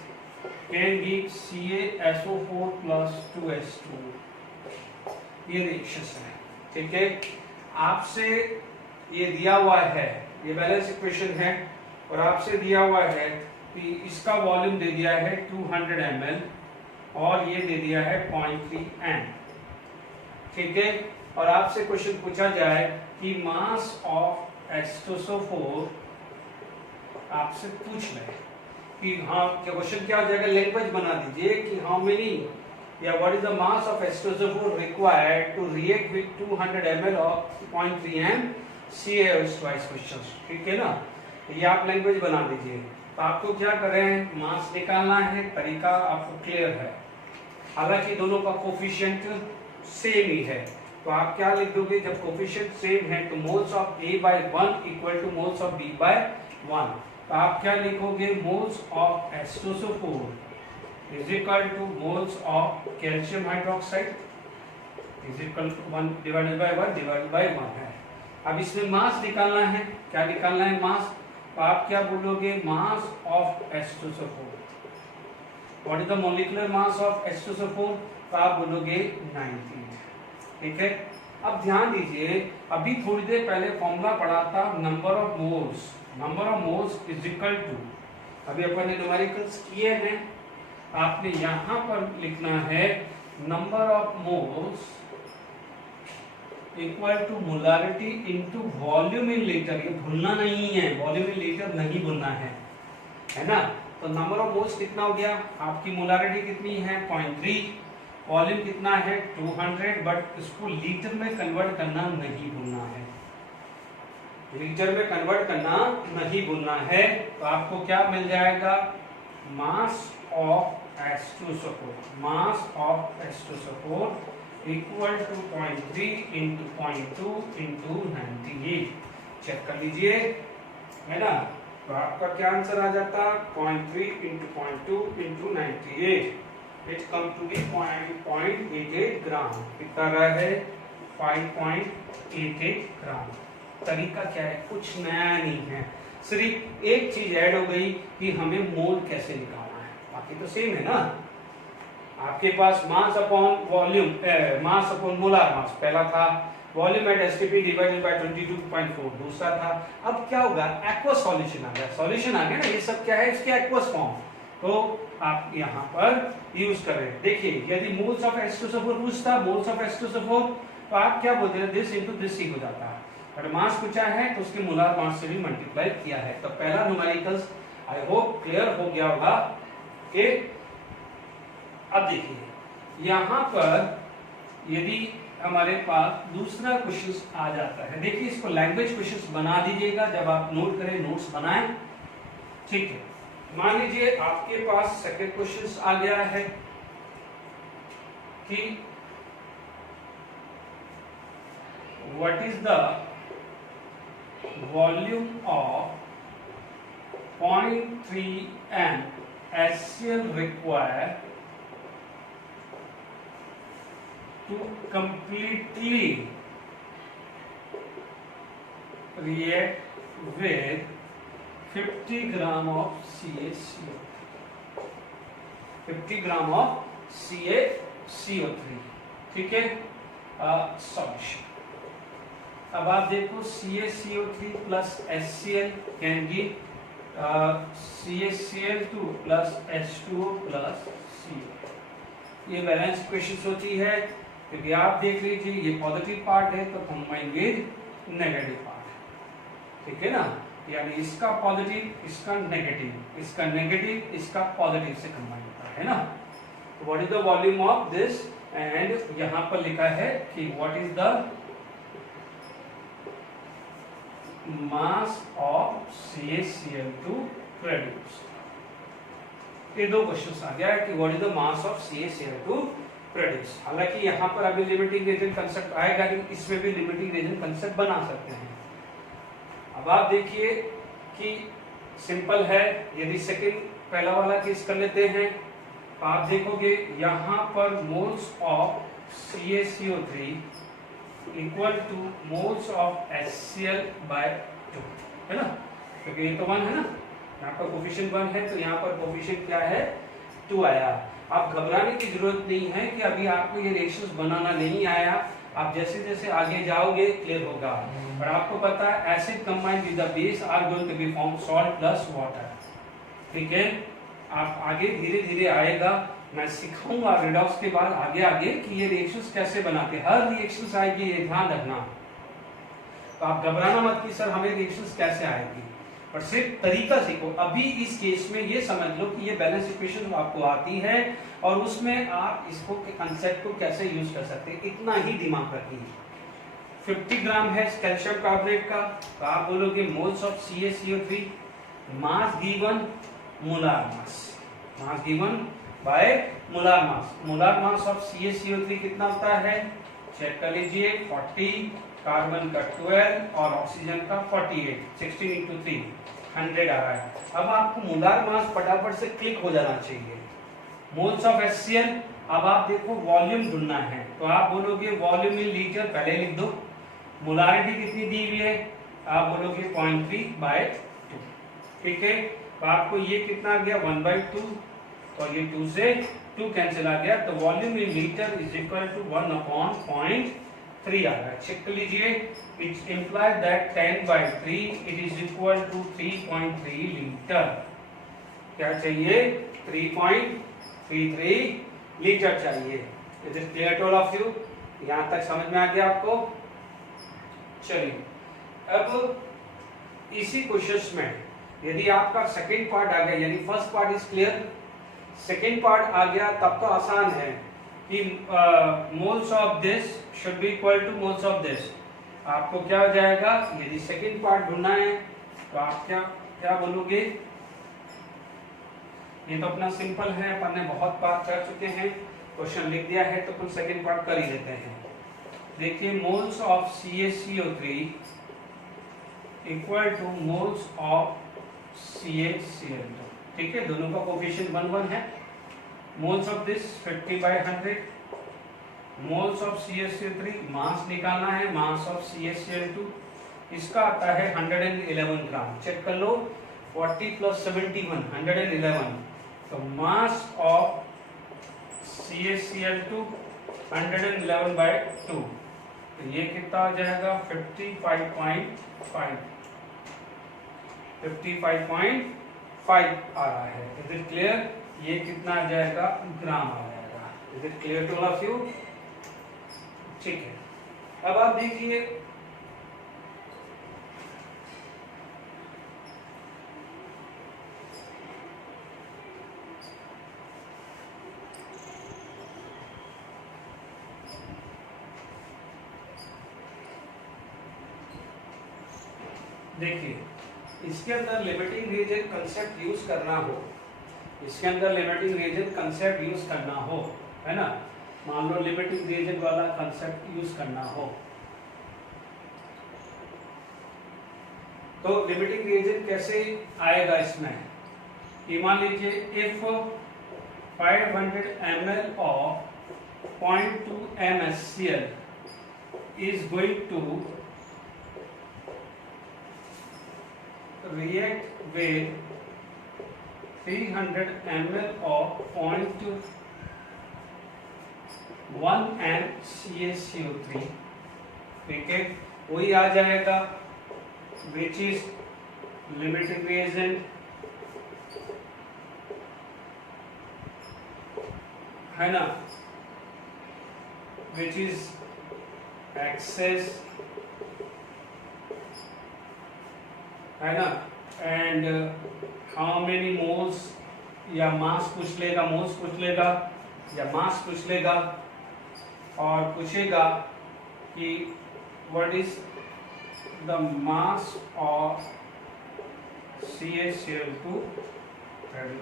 can give CaSO4 plus 2H2, ये रिएक्शन है, ठीक है। आपसे ये दिया हुआ है, ये बैलेंस इक्वेशन है और आपसे दिया हुआ है कि इसका वॉल्यूम दे दिया है 200 ml और ये दे दिया है 0.3 m, ठीक है। और आपसे क्वेश्चन पूछा जाए कि मास ऑफ H2SO4, आपसे पूछ ले कि हाँ क्या क्वेश्चन क्या हो जाएगा, लैंग्वेज बना दीजिए कि हाउ मेनी या what is the mass of H2SO4 required to react with 200 ml of 0.3 m CaOH twice questions, ठीक है ना। ये आप लैंग्वेज बना दीजिए। तो आपको क्या करें, मास निकालना है, तरीका आपको क्लियर है। हालांकि दोनों का कोफिशिएंट सेम ही है, तो आप क्या लिख दोगे, जब कोफिशिएंट सेम है तो moles of A by 1 equal to moles of B by 1। तो आप क्या लिखोगे, moles of H2SO4 is equal to moles of calcium hydroxide is equal to 1 divided by 1 divided by 1 है। अब इसमें मास निकालना है, क्या निकालना है मास, तो आप क्या बोलोगे, मास of H2SO4, what is the molecular mass of H2SO4, तो आप बोलोगे 19, ठीक है। अब ध्यान दीजिए, अभी थोड़ी देर पहले फॉर्मूला पढ़ा था number of moles is equal to, अभी अपन ने न्यूमेरिकल्स किए हैं, आपने यहां पर लिखना है number of moles equal to molarity into volume in litre. ये भूलना नहीं है, वॉल्यूम इन लीटर नहीं भूलना है ना। तो नंबर ऑफ मोल्स कितना हो गया, आपकी मोलारिटी कितनी है 0.3, वॉल्यूम कितना है 200, बट इसको लीटर में कन्वर्ट करना नहीं भूलना है, लीटर में कन्वर्ट करना नहीं भूलना है। तो आपको क्या मिल जाएगा, mass of H2 support, mass of H2 support equal to 0.3 into 0.2 into 98। Check कर लीजिए, है ना। तो आपका क्या आंसर आ जाता, 0.3 into 0.2 into 98, it come to be 0.88 gram. कितना रहा है, 5.88 ग्राम। तरीका क्या है, कुछ नया नहीं है, सिर्फ एक चीज ऐड हो गई कि हमें मोल कैसे निकालना है, बाकी तो सेम है ना। आपके पास mass upon volume, mass upon molar mass पहला था, volume at STP divided by 22.4 दूसरा था। अब क्या होगा, एक्वस सॉल्यूशन आ गया, सॉल्यूशन आ गया ना, ये सब क्या है, इसके एक्वस फॉर्म। तो आप यहाँ पर यूज कर रहे हैं। देखिए यदि मोल्स ऑफ H2SO4 पूछता, मोल्स ऑफ H2SO4, तो आप क्या बोलते हैं, दिस इनटू दिस ही हो जाता है। अगर मास पूछा है तो उसके मोलार मास से भी मल्टीप्लाई किया है। तो पहला न्यूमेरिकल्स आई होप क्लियर हो गया होगा कि अब देखिए यहां पर यदि हमारे पास दूसरा क्वेश्चन आ जाता है, देखिए इसको लैंग्वेज क्वेश्चन बना दीजिएगा जब आप नोट करें, नोट्स बनाएं, ठीक है। मान लीजिए आपके पास सेकंड क्वेश्चन आ गया है कि what is the volume of 0.3 m HCl required to completely react with 50 gram of CaCO, 50 gram of CaCO3, ठीक है। सॉल्यूशन, अब आप देखो CaCO3 plus HCl can give CaCl2 plus H2O plus CO। ये balance equation होती है, क्योंकि आप देख लीजिए ये पॉजिटिव पार्ट है तो कंबाइन विद नेगेटिव पार्ट, ठीक है ना। यानी इसका पॉजिटिव, इसका नेगेटिव, इसका नेगेटिव, इसका पॉजिटिव से कंबाइन होता है ना। तो what is the volume of this, and यहां पर लिखा है कि what is the mass of CaCl2 produced. ये दो क्वेश्चन आ गया है कि what is the mass of CaCl2 produce. हालांकि यहाँ पर अभी लिमिटिंग रीजन कंसेप्ट आएगा, लेकिन इसमें भी लिमिटिंग रीजन कंसेप्ट बना सकते हैं। अब आप देखिए कि सिंपल है, यदि सेकंड पहला वाला केस कर लेते हैं तो आप देखोगे यहाँ पर moles of CaCO3 equal to moles of HCl by 2, है ना, क्योंकि ये तो 1 है ना, यहाँ पर कोफिशिएंट 1 है तो यहाँ पर कोफिशिएंट क्या है 2 आया। आप घबराने की जरूरत नहीं है कि अभी आपको ये रिएक्शंस बनाना नहीं आया, आप जैसे जैसे आगे जाओगे क्लियर होगा। और आपको पता है acid combined with the base are going to be form salt plus water, ठीक है। आप आगे धीरे धीरे आएगा, मैं सिखाऊंगा रिडॉक्स के बाद आगे आगे कि ये रिएक्शंस कैसे बनाते हैं, हर रिएक्शंस आएगी, ये ध्यान रखना। तो आप घबराना मत कि सर हमें रिएक्शंस कैसे आएगी, पर सिर्फ तरीका सीखो। अभी इस केस में ये समझ लो कि ये बैलेंस इक्वेशन आपको आती है और उसमें आप इसको कंसेप्ट को कैसे यूज कर सकते हैं, इतना ही दिमाग रखिए। 50 ग्राम है कैल्शियम कार्बोनेट का, तो आप बोलोगे moles of CaCO3, mass given molar mass, mass given by molar mass. Molar mass of CaCO3 कितना होता है, चेक कर लीजिए, 40, कार्बन का 12 और ऑक्सीजन का 48, 16 इंटू 3 100 आ रहा है। अब आपको मोलार मास फटाफट से क्लिक हो जाना चाहिए। मोल्स ऑफ HCl, अब आप देखो वॉल्यूम ढूंढना है, तो आप बोलोगे वॉल्यूम इन लीटर, पहले लिख दो। मोलारिटी कितनी दी हुई है, आप बोलोगे 0.3/2, ठीक है। तो आपको ये कितना आ गया 1/2, और ये 2 से 2 कैंसिल आ गया, तो volume in litre is equal to 1/0.3 आ रहा है। चेक कर लीजिए, it implies that 10/3 it is equal to 3.3 litre. क्या चाहिए, 3.33 लीटर चाहिए। Is it clear to all of you? यहां तक समझ में आ गया आपको? चलिए अब इसी क्वेश्चन में यदि आपका सेकेंड पार्ट आ गया, यानी first part is clear, second part आ गया, तब तो आसान है कि moles of this should be equal to moles of this. आपको क्या हो जाएगा, यदि सेकेंड पार्ट ढूंढना है तो आप क्या क्या बोलोगे, ये तो अपना सिंपल है, अपन ने बहुत बार कर चुके हैं, क्वेश्चन लिख दिया है तो अपन सेकेंड पार्ट कर ही देते हैं। देखिए moles of CaCO3 equal to moles of CaCl2, ठीक है, दोनों का कोफिशिएंट 1 है। Moles of this 50/100, moles of CaCO3, मास निकालना है, मास ऑफ CaCl2, इसका आता है 111 ग्राम। चेक कर लो, 40 + 71 111, तो मास ऑफ CaCl2 111/2, तो ये कितना आ जाएगा 55.5 आ रहा है। इज इट क्लियर, ये कितना आ जाएगा, ग्राम आ जाएगा। Is it clear to all of you, ठीक है। अब आप देखिए देखिए इसके अंदर लिमिटिंग रीजन कंसेप्ट यूज करना हो, इसके अंदर लिमिटिंग रीजन कंसेप्ट यूज करना हो, है ना, मान लो लिमिटिंग रीजन वाला कंसेप्ट यूज करना हो, तो लिमिटिंग रीजन कैसे आएगा इसमें, कि मान लीजिए if 500 ml of 0.2 MSCl is going to react with 300 ml of 0.1 m CaCO3, ठीक है, वही आ जाएगा which is limiting reagent, है ना, which is excess, है ना, एंड हाउ मेनी मोल्स, या मास पूछ लेगा, मोल्स पूछ लेगा या मास पूछ लेगा, और पूछेगा कि what is the mass of CaCl2,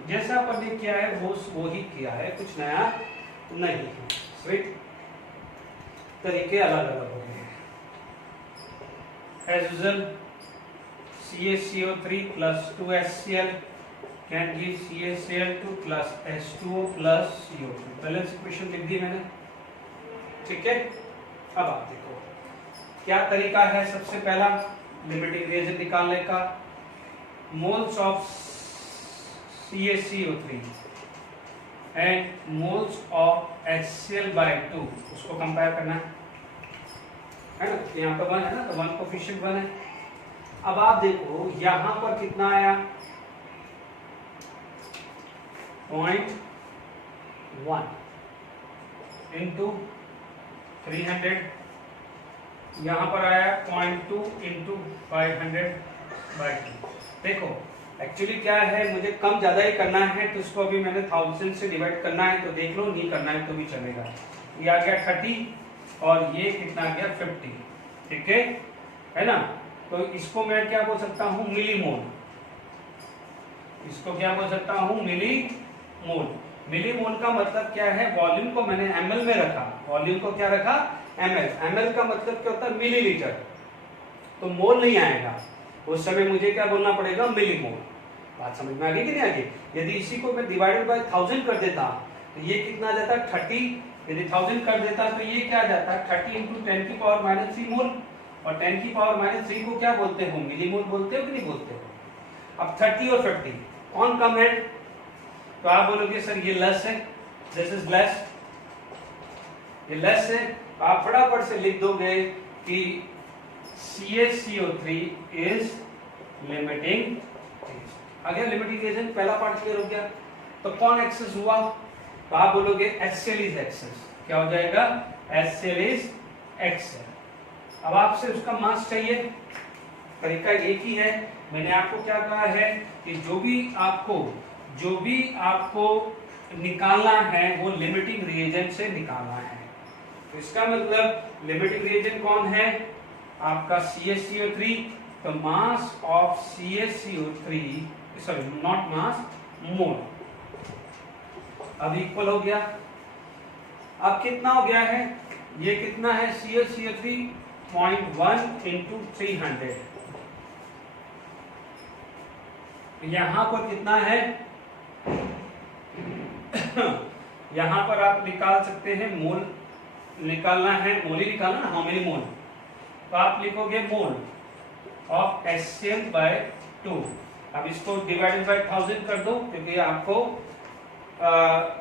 जैसा अपन ने किया है वो ही किया है, कुछ नया नहीं है, सिर्फ तरीके अलग अलग हो गए हैं। As usual CaCO3 plus 2HCl can give CaCl2 plus H2O plus CO2, balance equation लिख दी मैंने, ठीक है। अब आप देखो क्या तरीका है, सबसे पहला लिमिटिंग रीजन निकालने का, moles of CaCO3 and moles of HCl/2, उसको कंपेयर करना है ना, यहाँ पर 1 है ना, तो 1 कोफिशिएंट 1 है। अब आप देखो यहां पर कितना आया 0.1 इंटू 300, यहां पर आया 0.2 इंटू 500/2। देखो एक्चुअली क्या है, मुझे कम ज्यादा ही करना है, तो इसको अभी मैंने 1000 से डिवाइड करना है, तो देख लो, नहीं करना है तो भी चलेगा। ये आ गया 30 और ये कितना आ गया 50, ठीक है ना। तो इसको मैं क्या बोल सकता हूं, मिलीमोल, इसको क्या बोल सकता हूं, मिलीमोल। मिलीमोल का मतलब क्या है, वॉल्यूम को मैंने ml में रखा, वॉल्यूम को क्या रखा, ml, ml का मतलब क्या होता है, मिलीलीटर, तो मोल नहीं आएगा, उस समय मुझे क्या बोलना पड़ेगा, मिलीमोल। बात समझ में आ गई कि नहीं आ गई। यदि इसी को मैं डिवाइडेड बाय 1000 कर देता तो ये कितना आ जाता, 30, यदि 1000 कर देता तो ये क्या आ जाता, 30 इंटू 10⁻³ मोल, और 10⁻³ को क्या बोलते हो, मिलीमोल बोलते हो कि नहीं बोलते हो। अब 30 और 50 कौन कम है, तो आप बोलोगे सर ये लेस है, दिस इज लेस, ये लेस है, आप फटाफट से लिख दोगे कि CaCO3 इज लिमिटिंग। आ गया लिमिटिंग रीजन, पहला पार्ट क्लियर हो गया। तो कौन एक्सेस हुआ, तो आप बोलोगे HCl इज एक्सेस, क्या हो जाएगा, HCl इज एक्सेस, अब आपसे उसका मास चाहिए, तरीका एक ही है। मैंने आपको क्या कहा है कि जो भी आपको निकालना है वो लिमिटिंग रिएजेंट से निकालना है। तो इसका मतलब लिमिटिंग रिएजेंट कौन है? आपका CaCO3। तो mass of CaCO3, sorry not mass, mole, अब इक्वल हो गया। अब कितना हो गया है? ये कितना है? CaCO3 0.1 into 300। यहां पर कितना है? यहां पर आप निकाल सकते हैं, मोल निकालना है, मोल ही निकालना ना, हाउ मेनी मोल। तो आप लिखोगे मोल ऑफ HCl/2। अब इसको डिवाइडेड बाय 1000 कर दो, क्योंकि आपको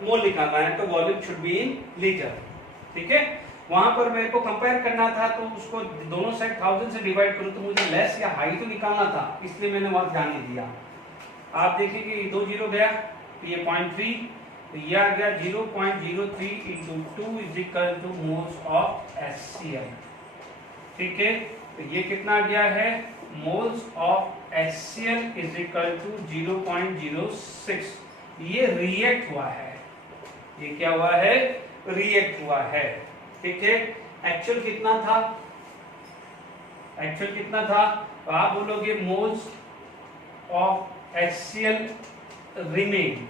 मोल निकालना है, तो volume should be in litre. ठीक है, वहां पर मेरे को कंपेयर करना था, तो उसको दोनों साइड 1000 से डिवाइड करूं तो मुझे लेस या हाई तो निकालना था, इसलिए मैंने वहां ध्यान नहीं दिया। आप देखेंगे ये 2 जीरो गया, तो ये 0.3, तो ये आ गया 0.03 into 2 is equal to moles of HCl। ठीक है, तो ये कितना आ गया है? moles of HCl is equal to 0.06। ये रिएक्ट हुआ है, ये क्या हुआ है? रिएक्ट हुआ है। ठीक है, एक्चुअल कितना था? एक्चुअल कितना था? तो आप बोलोगे मोल्स ऑफ HCl रिमेन।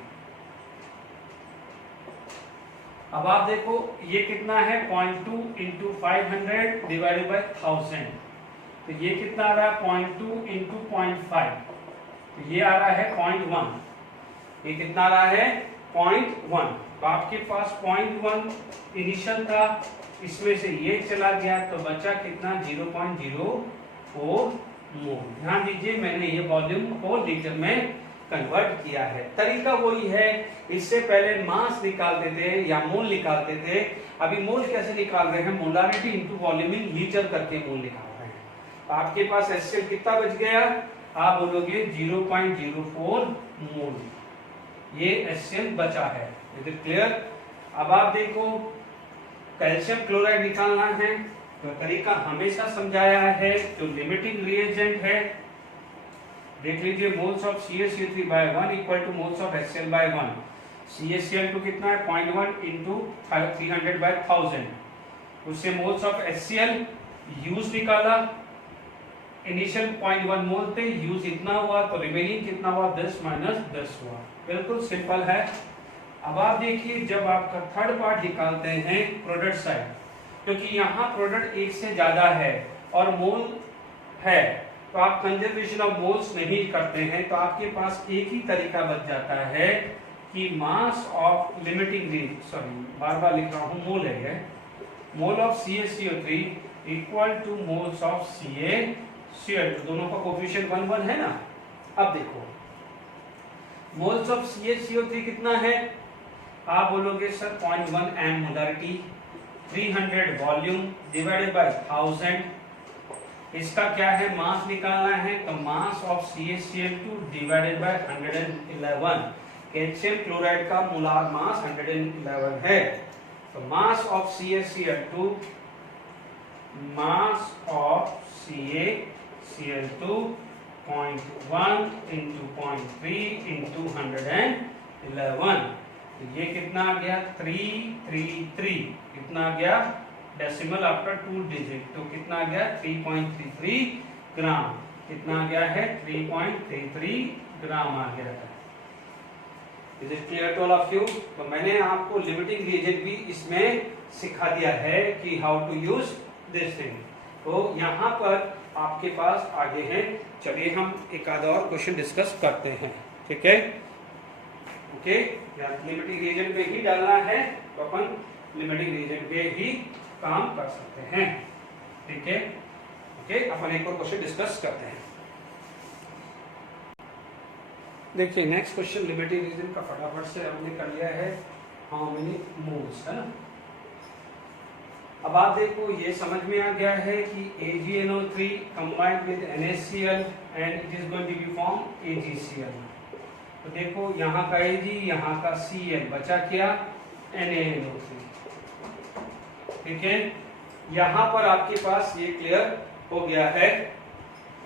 अब आप देखो ये कितना है? 0.2 into 500 डिवाइडेड बाय 1000। तो ये कितना आ रहा है? 0.2 into 0.5, तो ये आ रहा है 0.1। ये कितना आ रहा है? 0.1। तो आपके पास 0.1 इनिशियल था, इसमें से ये चला गया, तो बचा कितना? 0.04 मोल। ध्यान दीजिए, मैंने ये वॉल्यूम को लीटर में कन्वर्ट किया है। तरीका वही है, इससे पहले मास निकालते थे या मोल निकालते थे, अभी मोल कैसे निकाल रहे हैं? Molarity into volume in litre करके मोल निकाल रहे हैं। आपके पास HCl कितना बच गया? आप बोलोगे 0.04 मोल, ये HCl बचा है। Is it clear? अब आप देखो कैल्शियम क्लोराइड निकालना है, तो तरीका हमेशा समझाया है, जो लिमिटिंग रिएजेंट है, देख लीजिए moles of CaCO3/1 equal to moles of HCl/1। CaCl2 कितना है? 0.1 into 300/1000। उससे मोल्स ऑफ HCl यूज निकाला, इनिशियल 0.1 मोल थे, यूज इतना हुआ, तो रिमेनिंग कितना हुआ? 10 - 10 हुआ। बिल्कुल सिंपल है। अब आप देखिए, जब आपका थर्ड पार्ट निकालते हैं प्रोडक्ट साइड, क्योंकि यहाँ प्रोडक्ट एक से ज्यादा है और मोल है, तो आप कंजर्वेशन ऑफ मोल्स नहीं करते हैं, तो आपके पास एक ही तरीका बच जाता है कि mass of limiting range, sorry बार-बार लिख रहा हूँ, मोल है ये, mole of CaCO3 equal to moles of CaCl2। दोनों का कोफिशिएंट 1 है ना। अब देखो मोल्स ऑफ CaCO3 कितना है? आप बोलोगे sir 0.1 m molarity, 300 volume divided by 1000। इसका क्या है? मास निकालना है, तो mass of CaCl2 divided by 111। Calcium chloride का मोलार मास 111 है, तो mass of CaCl2, mass of CaCl2 0.1 into 0.3 into 111। तो ये कितना आ गया? 333। कितना आ गया? डेसिमल आफ्टर 2 डिजिट, तो कितना आ गया? 3.33 ग्राम। कितना आ गया है? 3.33 ग्राम आ गया है। Is it clear to all of you? तो मैंने आपको लिमिटिंग रिएजेंट भी इसमें सिखा दिया है कि how to use this thing. तो यहाँ पर आपके पास आगे हैं, चलिए हम एक आधा और क्वेश्चन डिस्कस करते हैं। ठीक है, ओके, लिमिटिंग रिएजेंट पे ही डालना है, तो अपन लिमिटिंग रिएजेंट पे ही काम कर सकते हैं। ठीक है, ओके, अपन एक और क्वेश्चन डिस्कस करते हैं। देखिए नेक्स्ट क्वेश्चन लिमिटिंग रिएजेंट का फटाफट से हमने कर लिया है, हाउ मेनी मोल्स, है ना। अब आप देखो ये समझ में आ गया है कि AgNO3 combined with NaCl and it is going to be form AgCl। तो देखो यहाँ का Ag, यहाँ का Cl, बचा क्या? NaNO3। ठीक है, यहाँ पर आपके पास ये क्लियर हो गया है।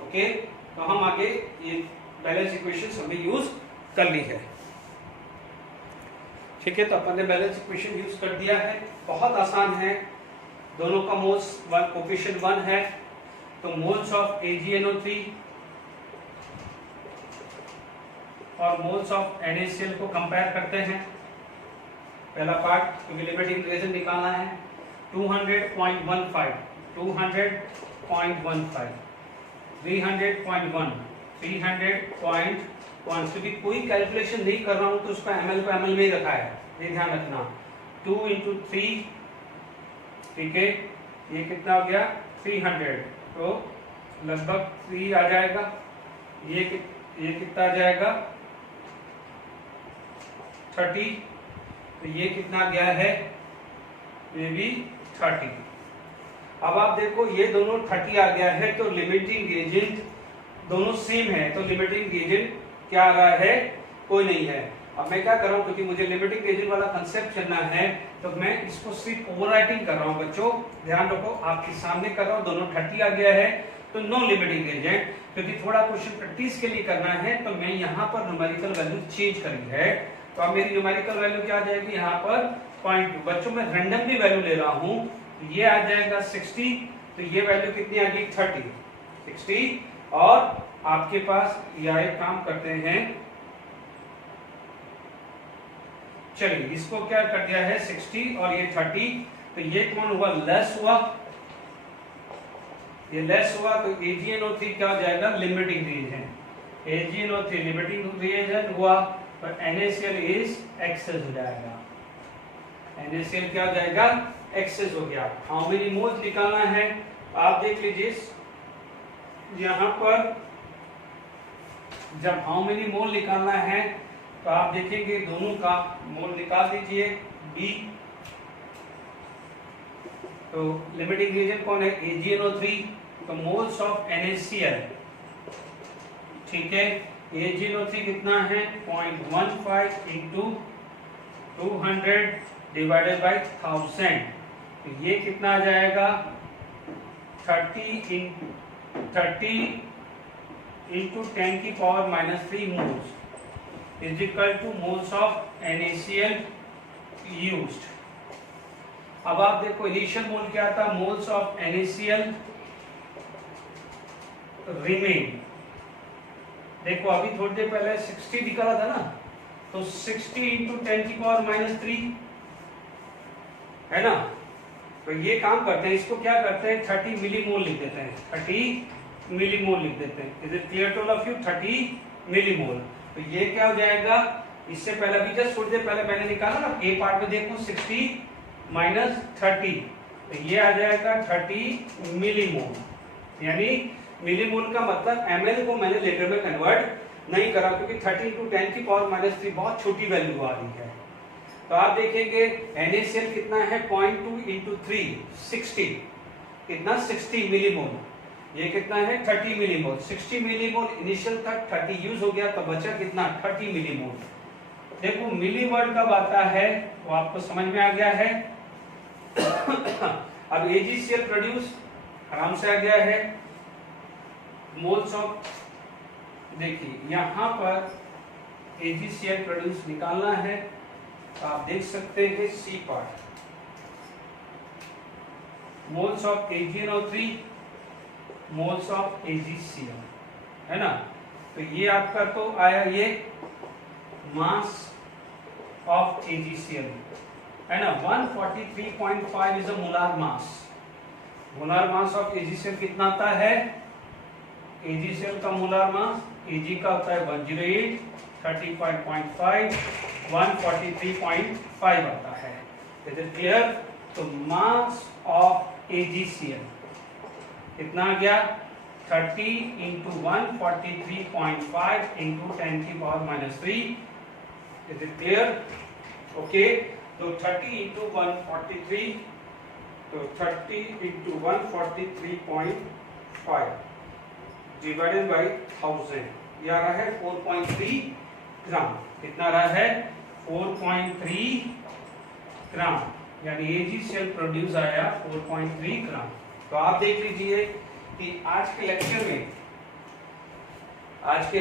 ओके, तो हम आगे ये बैलेंस इक्वेशन हमें यूज कर ली है। ठीक है, तो अपन ने बैलेंस इक्वेशन यूज कर दिया है, बहुत आसान है। दोनों का मोल्स कोफिशिएंट 1 है, तो मोल्स ऑफ AgNO3 और मोल्स ऑफ NaCl को कंपेयर करते हैं। पहला पार्ट, क्योंकि लिमिटिंग रिलेशन निकालना है, 200.15, 200.15, 300.1, 300.1, क्योंकि कोई कैलकुलेशन नहीं कर रहा हूं तो उसका ml को ml में ही रखा है, ये ध्यान रखना। 2 × 3, ठीक है, ये कितना हो गया 300, तो लगभग 3 आ जाएगा। ये कितना आ जाएगा 30, तो ये कितना गया है, ये भी 30। अब आप देखो ये दोनों 30 आ गया है, तो लिमिटिंग एजेंट दोनों सेम है, तो लिमिटिंग एजेंट क्या आ रहा है, कोई नहीं है। अब मैं क्या कर रहा हूं, क्योंकि मुझे लिमिटिंग एजेंट वाला कंसेप्ट चलना है, तो मैं इसको सिर्फ ओवरराइटिंग कर रहा हूं। बच्चों ध्यान रखो, आपके सामने कर रहा हूं, दोनों 30 आ गया है, तो नो लिमिटिंग एजेंट। क्योंकि थोड़ा क्वेश्चन प्रैक्टिस के लिए करना है, तो मैं यहाँ पर न्यूमेरिकल वैल्यू चेंज करी है। तो अब मेरी न्यूमेरिकल वैल्यू क्या आ जाएगी, यहाँ पर 0.2। बच्चों मैं रैंडमली वैल्यू ले रहा हूँ, ये आ जाएगा 60, तो ये वैल्यू कितनी आ गई 30, 60। और आपके पास यह एक काम करते हैं, चलिए इसको क्या कर दिया है 60 और ये 30, तो ये कौन हुआ, लेस हुआ, ये लेस हुआ, तो AgNO3 क्या हो जाएगा, limiting reagent. AgNO3 limiting reagent हुआ, तो NaCl इज एक्सेस हो जाएगा। NaCl क्या हो जाएगा, एक्सेस हो गया। हाउ मेनी मोल्स निकालना है, आप देख लीजिए यहां पर, जब हाउ मेनी मोल निकालना है तो आप देखेंगे दोनों का मोल निकाल दीजिए B। तो लिमिटिंग रिएजेंट कौन है, AgNO3, तो मोल्स ऑफ NaCl, ठीक है, AgNO3 कितना है 0.15 × 200 डिवाइडेड बाय 1000, तो ये कितना आ जाएगा 30 × 10⁻³ moles is equal to moles of NaCl used. अब आप देखो इनिशियल मोल क्या था, मोल्स ऑफ NaCl रिमेन। देखो अभी थोड़ी देर पहले 60 निकाला था ना, तो 60 × 10⁻³ है ना। तो ये काम करते हैं, इसको क्या करते हैं 30 मिलीमोल लिख देते हैं, 30 मिलीमोल लिख देते हैं। Is it clear to all of you, 30 millimole. तो ये क्या हो जाएगा, इससे पहले अभी जस्ट थोड़ी देर पहले मैंने निकाला ना, ए पार्ट में देखो 60 - 30, तो ये आ जाएगा 30 मिलीमोल। यानी मिलीमोल का मतलब ml को मैंने लीटर में कन्वर्ट नहीं करा, क्योंकि 30 × 10⁻³ बहुत छोटी वैल्यू आ रही है। तो आप देखेंगे NaCl कितना है 0.2 × 3, 60, कितना 60 मिलीमोल, ये कितना है 30 मिलीमोल। 60 मिलीमोल इनिशियल था, 30 यूज हो गया, तो बचा कितना 30 मिलीमोल। देखो मिलीमोल कब आता है वो आपको समझ में आ गया है। अब AgCl प्रोड्यूस आराम से आ गया है, मोल्स ऑफ, देखिए यहां पर AgCl प्रोड्यूस निकालना है, तो आप देख सकते हैं C part, moles of AgNO3, moles of AgCl, है ना। तो ये आपका तो आया ये मास ऑफ AgCl, है ना, 143.5 is a molar mass. Molar mass of AgCl कितना आता है, AgCl का मोलार मास Ag का होता है 108, 35.5, 143.5 आता है। Is it clear. तो मास ऑफ AgCl कितना आ गया 30 × 143.5 × 10⁻³ इज इट क्लियर। ओके, तो 30 × 143, तो 30 × 143.5 डिवाइडेड बाई 1000, ये आ रहा है 4.3 ग्राम। कितना रहा है 4.3 ग्राम। यानी Ag सेल प्रोड्यूस आया 4.3 ग्राम। तो आप देख लीजिए कि आज के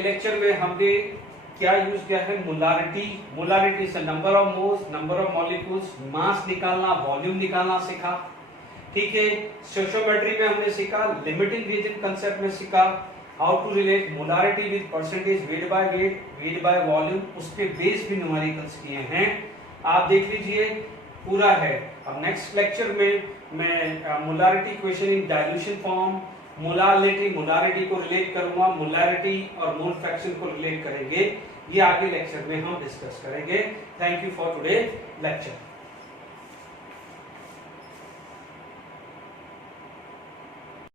लेक्चर में हमने क्या यूज किया है, मोलारिटी से number of moles, number of molecules, mass निकालना, वॉल्यूम निकालना सीखा। ठीक है, स्टोइकियोमेट्री में हमने सीखा, लिमिटिंग रीजन कंसेप्ट में सीखा how to relate molarity with percentage, weight by volume, उसके बेस भी न्यूमेरिकल्स किए हैं। आप देख लीजिए पूरा है। अब नेक्स्ट लेक्चर में मैं molarity equation in dilution form, molarity को रिलेट करूंगा, मोलारिटी और मोल फ्रैक्शन को रिलेट करेंगे। ये आगे लेक्चर में हम डिस्कस करेंगे। Thank you for today lecture.